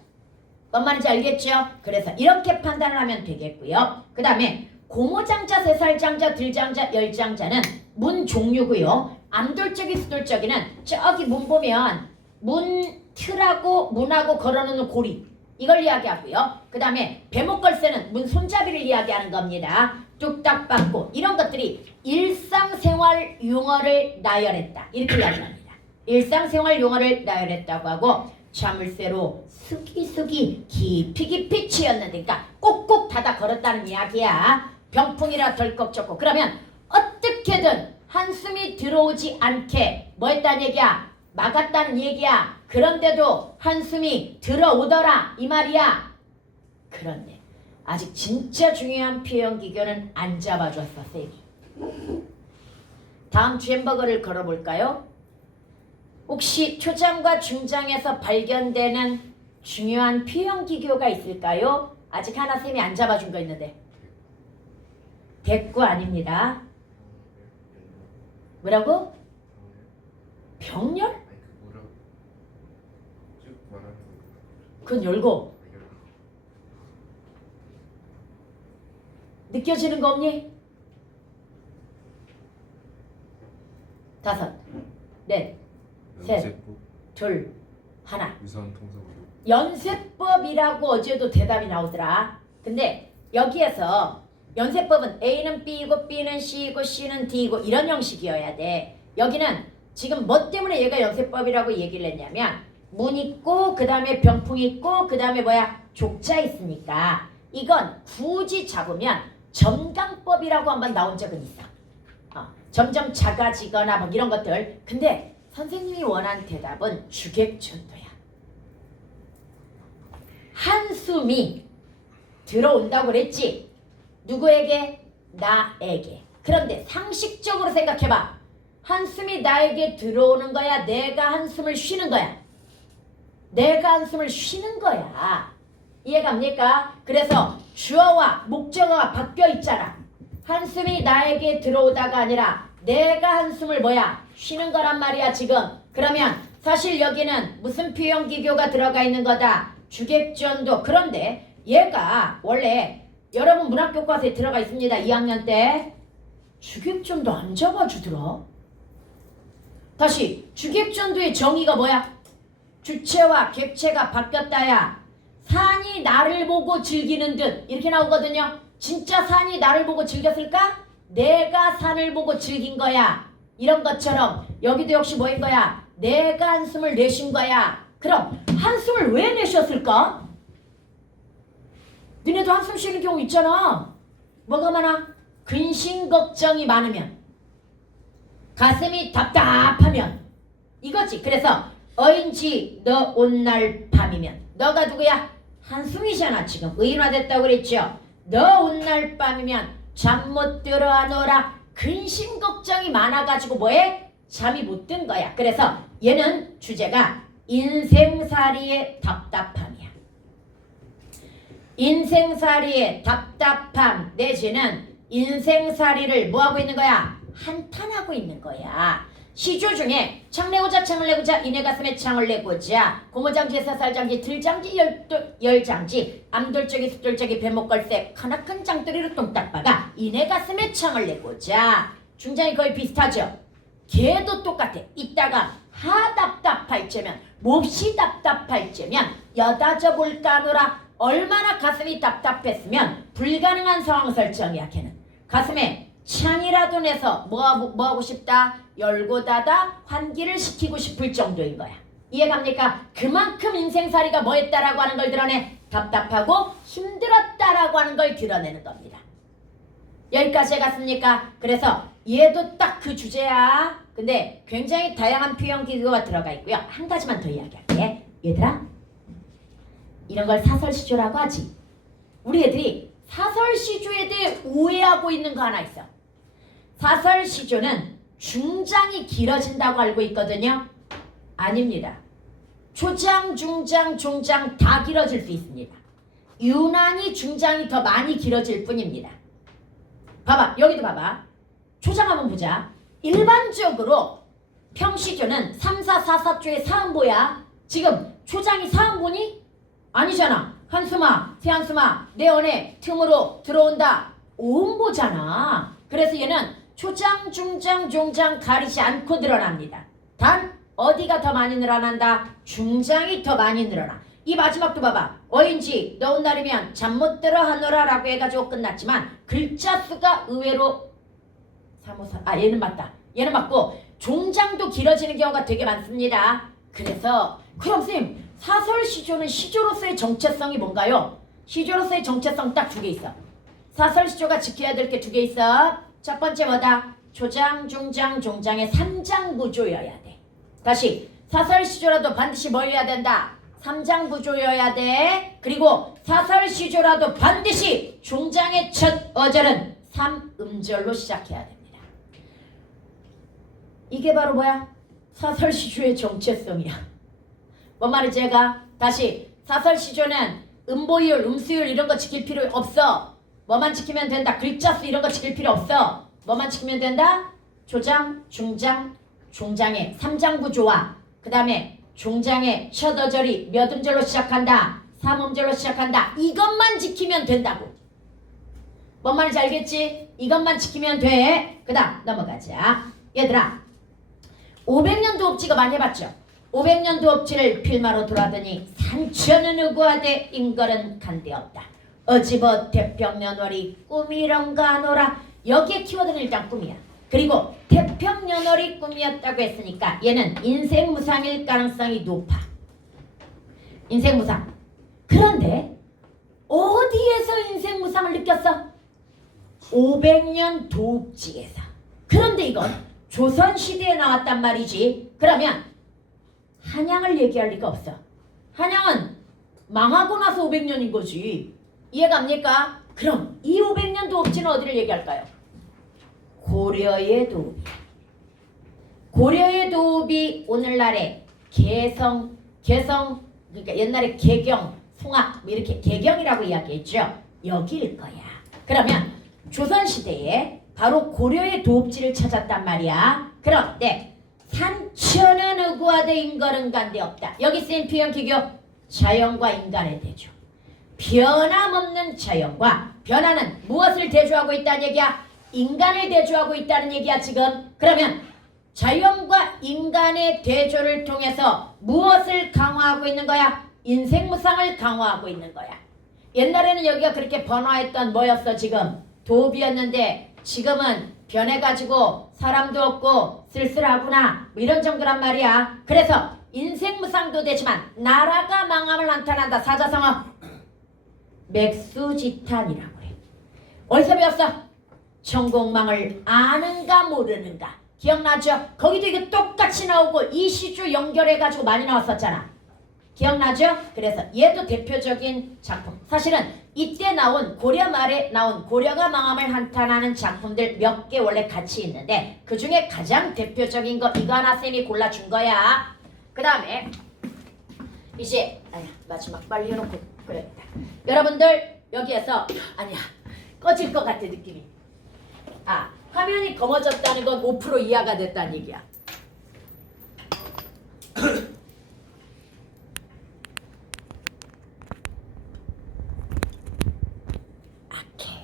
뭔 말인지 알겠죠? 그래서 이렇게 판단을 하면 되겠고요. 그 다음에 고모장자, 세살장자, 들장자, 열장자는 문 종류고요. 암돌적이, 수돌적이는 저기 문 보면 문 틀하고 문하고 걸어놓는 고리 이걸 이야기하고요. 그 다음에 배목걸쇠는 문 손잡이를 이야기하는 겁니다. 뚝딱받고 이런 것들이 일상생활 용어를 나열했다 이렇게 이야기합니다. 일상생활 용어를 나열했다고 하고 자물쇠로 수기수기 깊이 치였는데 그러니까 꼭꼭 닫아 걸었다는 이야기야. 병풍이라 덜컥 젖고 그러면 어떻게든 한숨이 들어오지 않게 뭐 했다는 얘기야? 막았다는 얘기야. 그런데도 한숨이 들어오더라 이 말이야. 그런데 아직 진짜 중요한 표현 기교는 안 잡아줬어 쌤이. 다음 젬버거를 걸어볼까요? 혹시 초장과 중장에서 발견되는 중요한 표현 기교가 있을까요? 아직 하나 쌤이 안 잡아준 거 있는데. 대꾸 아닙니다. 뭐라고? 병렬? 그건 열고. 느껴지는 거 없니? 다섯, 넷, 셋, 둘, 하나. 연세법이라고 어제도 대답이 나오더라. 근데 여기에서 연세법은 A는 B이고 B는 C이고 C는 D이고 이런 형식이어야 돼. 여기는 지금 뭐 때문에 얘가 연세법이라고 얘기를 했냐면 문 있고 그 다음에 병풍 있고 그 다음에 뭐야 족자 있으니까 이건 굳이 잡으면 점강법이라고 한번 나온 적은 있어. 점점 작아지거나 뭐 이런 것들. 근데 선생님이 원한 대답은 주객전도야. 한숨이 들어온다고 그랬지. 누구에게? 나에게. 그런데 상식적으로 생각해봐. 한숨이 나에게 들어오는 거야? 내가 한숨을 쉬는 거야? 내가 한숨을 쉬는 거야. 이해갑니까? 그래서 주어와 목적어가 바뀌어 있잖아. 한숨이 나에게 들어오다가 아니라 내가 한숨을 뭐야? 쉬는 거란 말이야 지금. 그러면 사실 여기는 무슨 표현 기교가 들어가 있는 거다? 주객전도. 그런데 얘가 원래 여러분 문학교과서에 들어가 있습니다. 2학년 때 주객전도 안 잡아주더라. 다시 주객전도의 정의가 뭐야? 주체와 객체가 바뀌었다야. 산이 나를 보고 즐기는 듯 이렇게 나오거든요. 진짜 산이 나를 보고 즐겼을까? 내가 산을 보고 즐긴 거야. 이런 것처럼 여기도 역시 뭐인 거야? 내가 한숨을 내쉰 거야. 그럼 한숨을 왜 내셨을까? 너네도 한숨 쉬는 경우 있잖아. 뭐가 많아? 근심 걱정이 많으면, 가슴이 답답하면 이거지. 그래서 어인지 너 온 날 밤이면, 너가 누구야? 한숨이잖아. 지금 의인화됐다고 그랬죠. 너 온 날 밤이면 잠 못 들어하노라. 근심 걱정이 많아가지고 뭐해? 잠이 못 든 거야. 그래서 얘는 주제가 인생살이의 답답함이야. 인생살이의 답답함 내지는 인생살이를 뭐하고 있는 거야? 한탄하고 있는 거야. 시조 중에 창내고자 창을 내고자 이내 가슴에 창을 내고자 고모장지 사살장지 들장지 열장지 암돌적이 숫돌적이 배목걸새 카나큰 장돌이로 똥딱바가 이내 가슴에 창을 내고자. 중장이 거의 비슷하죠. 걔도 똑같아. 이따가 하답답할 째면 몹시 답답할 째면 여다져 볼까 하노라. 얼마나 가슴이 답답했으면 불가능한 상황 설정이야. 걔는 가슴에 창이라도 내서 뭐하고 싶다? 열고 닫아 환기를 시키고 싶을 정도인 거야. 이해갑니까? 그만큼 인생살이가 뭐했다라고 하는 걸 드러내. 답답하고 힘들었다라고 하는 걸 드러내는 겁니다. 여기까지 해갔습니까? 그래서 얘도 딱 그 주제야. 근데 굉장히 다양한 표현 기구가 들어가 있고요. 한 가지만 더 이야기할게. 얘들아, 이런 걸 사설시조라고 하지. 우리 애들이 사설시조에 대해 오해하고 있는 거 하나 있어. 사설시조는 중장이 길어진다고 알고 있거든요. 아닙니다. 초장, 중장, 종장 다 길어질 수 있습니다. 유난히 중장이 더 많이 길어질 뿐입니다. 봐봐. 여기도 봐봐. 초장 한번 보자. 일반적으로 평시조는 3, 4, 4, 4조의 사음보야. 지금 초장이 사음보니? 아니잖아. 한숨아, 새한숨아, 내 언에 틈으로 들어온다. 오음보잖아. 그래서 얘는 초장, 중장, 종장 가리지 않고 늘어납니다. 단 어디가 더 많이 늘어난다? 중장이 더 많이 늘어나. 이 마지막도 봐봐. 어인지 너 온 날이면 잠 못 들어 하노라 라고 해가지고 끝났지만 글자 수가 의외로 354. 얘는 맞다. 얘는 맞고 종장도 길어지는 경우가 되게 많습니다. 그래서 그럼 선생님, 사설시조는 시조로서의 정체성이 뭔가요? 시조로서의 정체성 딱 두 개 있어. 사설시조가 지켜야 될 게 두 개 있어. 첫 번째 뭐다? 초장, 중장, 종장의 3장 구조여야 돼. 다시, 사설시조라도 반드시 뭐여야 된다? 3장 구조여야 돼. 그리고 사설시조라도 반드시 종장의 첫 어절은 3음절로 시작해야 됩니다. 이게 바로 뭐야? 사설시조의 정체성이야. 뭔 말인지 제가 다시, 사설시조는 음보이율, 음수율 이런 거 지킬 필요 없어. 뭐만 지키면 된다? 글자수 이런 거 지킬 필요 없어. 뭐만 지키면 된다? 초장, 중장, 종장의 3장 구조와 그 다음에 종장의 첫 어절이 몇 음절로 시작한다? 3음절로 시작한다. 이것만 지키면 된다고. 뭔 말인지 알겠지? 이것만 지키면 돼. 그 다음 넘어가자. 얘들아, 500년도 업지가 많이 해봤죠? 500년도 업지를 필마로 돌아더니 산천은 의구하되 인걸은 간데없다. 어지버 태평년월이 꿈이런가 하노라. 여기에 키워드는 일단 꿈이야. 그리고 태평년월이 꿈이었다고 했으니까 얘는 인생무상일 가능성이 높아. 인생무상. 그런데 어디에서 인생무상을 느꼈어? 500년 도읍지에서. 그런데 이건 조선시대에 나왔단 말이지. 그러면 한양을 얘기할 리가 없어. 한양은 망하고 나서 500년인 거지. 이해갑니까? 그럼 이 500년 도읍지는 어디를 얘기할까요? 고려의 도읍. 고려의 도읍이 오늘날의 개성, 그러니까 옛날에 개경, 송악 이렇게 개경이라고 이야기했죠. 여기일 거야. 그러면 조선시대에 바로 고려의 도읍지를 찾았단 말이야. 그런데 산천은 의구하되 인걸은 간데없다. 여기 쓰인 표현 기교, 자연과 인간의 대조. 변함없는 자연과, 변화는 무엇을 대조하고 있다는 얘기야? 인간을 대조하고 있다는 얘기야 지금. 그러면 자연과 인간의 대조를 통해서 무엇을 강화하고 있는 거야? 인생무상을 강화하고 있는 거야. 옛날에는 여기가 그렇게 번화했던 뭐였어 지금? 도읍이었는데 지금은 변해가지고 사람도 없고 쓸쓸하구나 뭐 이런 정도란 말이야. 그래서 인생무상도 되지만 나라가 망함을 나타난다. 사자성어 맥수지탄이라고 해. 어디서 배웠어? 천공망을 아는가 모르는가. 기억나죠? 거기도 이거 똑같이 나오고 이 시주 연결해가지고 많이 나왔었잖아. 기억나죠? 그래서 얘도 대표적인 작품. 사실은 이때 나온 고려 말에 나온 고려가 망함을 한탄하는 작품들 몇 개 원래 같이 있는데 그 중에 가장 대표적인 거 이거 하나 쌤이 골라준 거야. 그 다음에 이제 마지막 빨리 해놓고 그래야겠다. 여러분들 여기에서 아니야 꺼질 것 같아 느낌이. 화면이 검어졌다는 건 5% 이하가 됐다는 얘기야. 오케이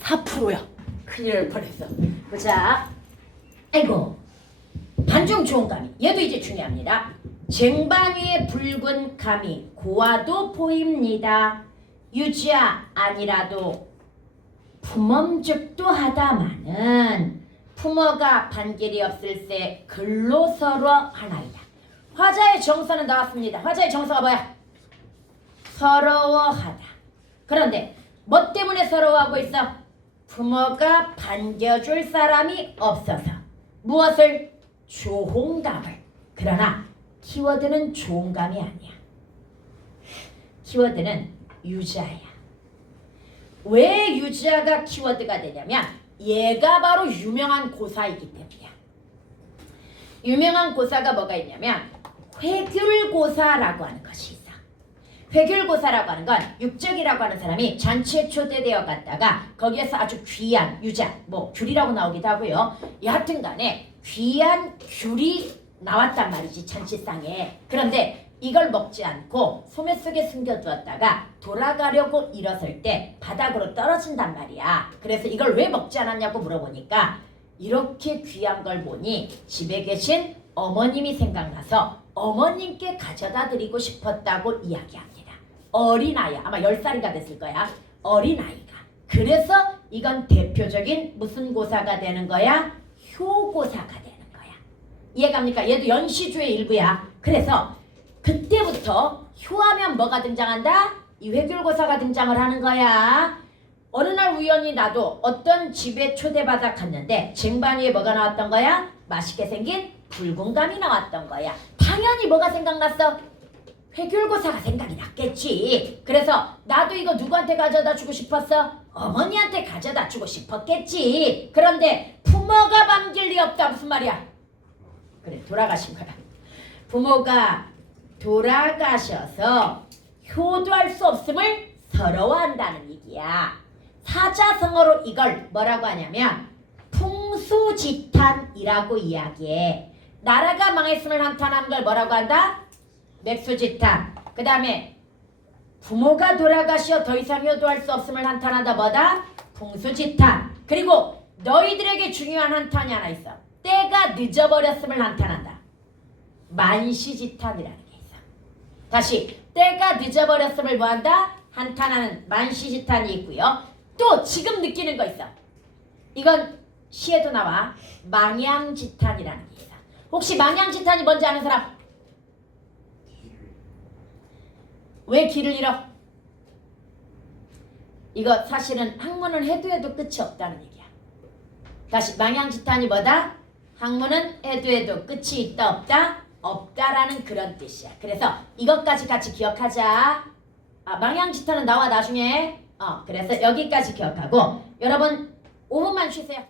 4%야. 큰일 날 뻔했어. 보자. 아이고 반중 좋은 감이. 얘도 이제 중요합니다. 쟁반 위에 붉은 감이 고와도 보입니다. 유지야 아니라도 품엄죽도 하다마는 품어가 반길이 없을세 글로 서로 하나이다. 화자의 정서는 나왔습니다. 화자의 정서가 뭐야? 서러워하다. 그런데 뭐 때문에 서러워하고 있어? 품어가 반겨줄 사람이 없어서. 무엇을? 좋은감을. 그러나 키워드는 좋은감이 아니야. 키워드는 유자야. 왜 유자가 키워드가 되냐면 얘가 바로 유명한 고사이기 때문이야. 유명한 고사가 뭐가 있냐면 회귤고사라고 하는 것이 있어. 회귤고사라고 하는 건 육적이라고 하는 사람이 잔치에 초대되어 갔다가 거기에서 아주 귀한 유자, 뭐 귤이라고 나오기도 하고요. 여하튼 간에 귀한 귤이 나왔단 말이지 잔치상에. 그런데 이걸 먹지 않고 소매 속에 숨겨두었다가 돌아가려고 일어설 때 바닥으로 떨어진단 말이야. 그래서 이걸 왜 먹지 않았냐고 물어보니까 이렇게 귀한 걸 보니 집에 계신 어머님이 생각나서 어머님께 가져다 드리고 싶었다고 이야기합니다. 어린아이, 아마 10살이가 됐을 거야. 어린아이가. 그래서 이건 대표적인 무슨 고사가 되는 거야? 효고사가 되는 거야. 이해갑니까? 얘도 연시주의 일부야. 그래서 그때부터 효하면 뭐가 등장한다? 이 회귤고사가 등장을 하는 거야. 어느 날 우연히 나도 어떤 집에 초대받아 갔는데 쟁반 위에 뭐가 나왔던 거야? 맛있게 생긴 붉은 감이 나왔던 거야. 당연히 뭐가 생각났어? 회귤고사가 생각이 났겠지. 그래서 나도 이거 누구한테 가져다 주고 싶었어? 어머니한테 가져다 주고 싶었겠지. 그런데 부모가 반길 리 없다. 무슨 말이야? 그래 돌아가신 거야. 부모가 돌아가셔서 효도할 수 없음을 서러워한다는 얘기야. 사자성어로 이걸 뭐라고 하냐면 풍수지탄이라고 이야기해. 나라가 망했음을 한탄하는 걸 뭐라고 한다? 맥수지탄. 그 다음에 부모가 돌아가시어 더 이상 효도할 수 없음을 한탄한다. 뭐다? 풍수지탄. 그리고 너희들에게 중요한 한탄이 하나 있어. 때가 늦어버렸음을 한탄한다. 만시지탄이라는 게 있어. 다시 때가 늦어버렸음을 뭐한다? 한탄하는 만시지탄이 있고요. 또 지금 느끼는 거 있어. 이건 시에도 나와. 망양지탄이라는 게 있어. 혹시 망양지탄이 뭔지 아는 사람? 왜 길을 잃어? 이거 사실은 학문은 해도 끝이 없다는 얘기야. 다시 망양지탄이 뭐다? 학문은 해도 끝이 있다 없다? 없다라는 그런 뜻이야. 그래서 이것까지 같이 기억하자. 망양지탄은 나와 나중에. 그래서 여기까지 기억하고 여러분 5분만 쉬세요.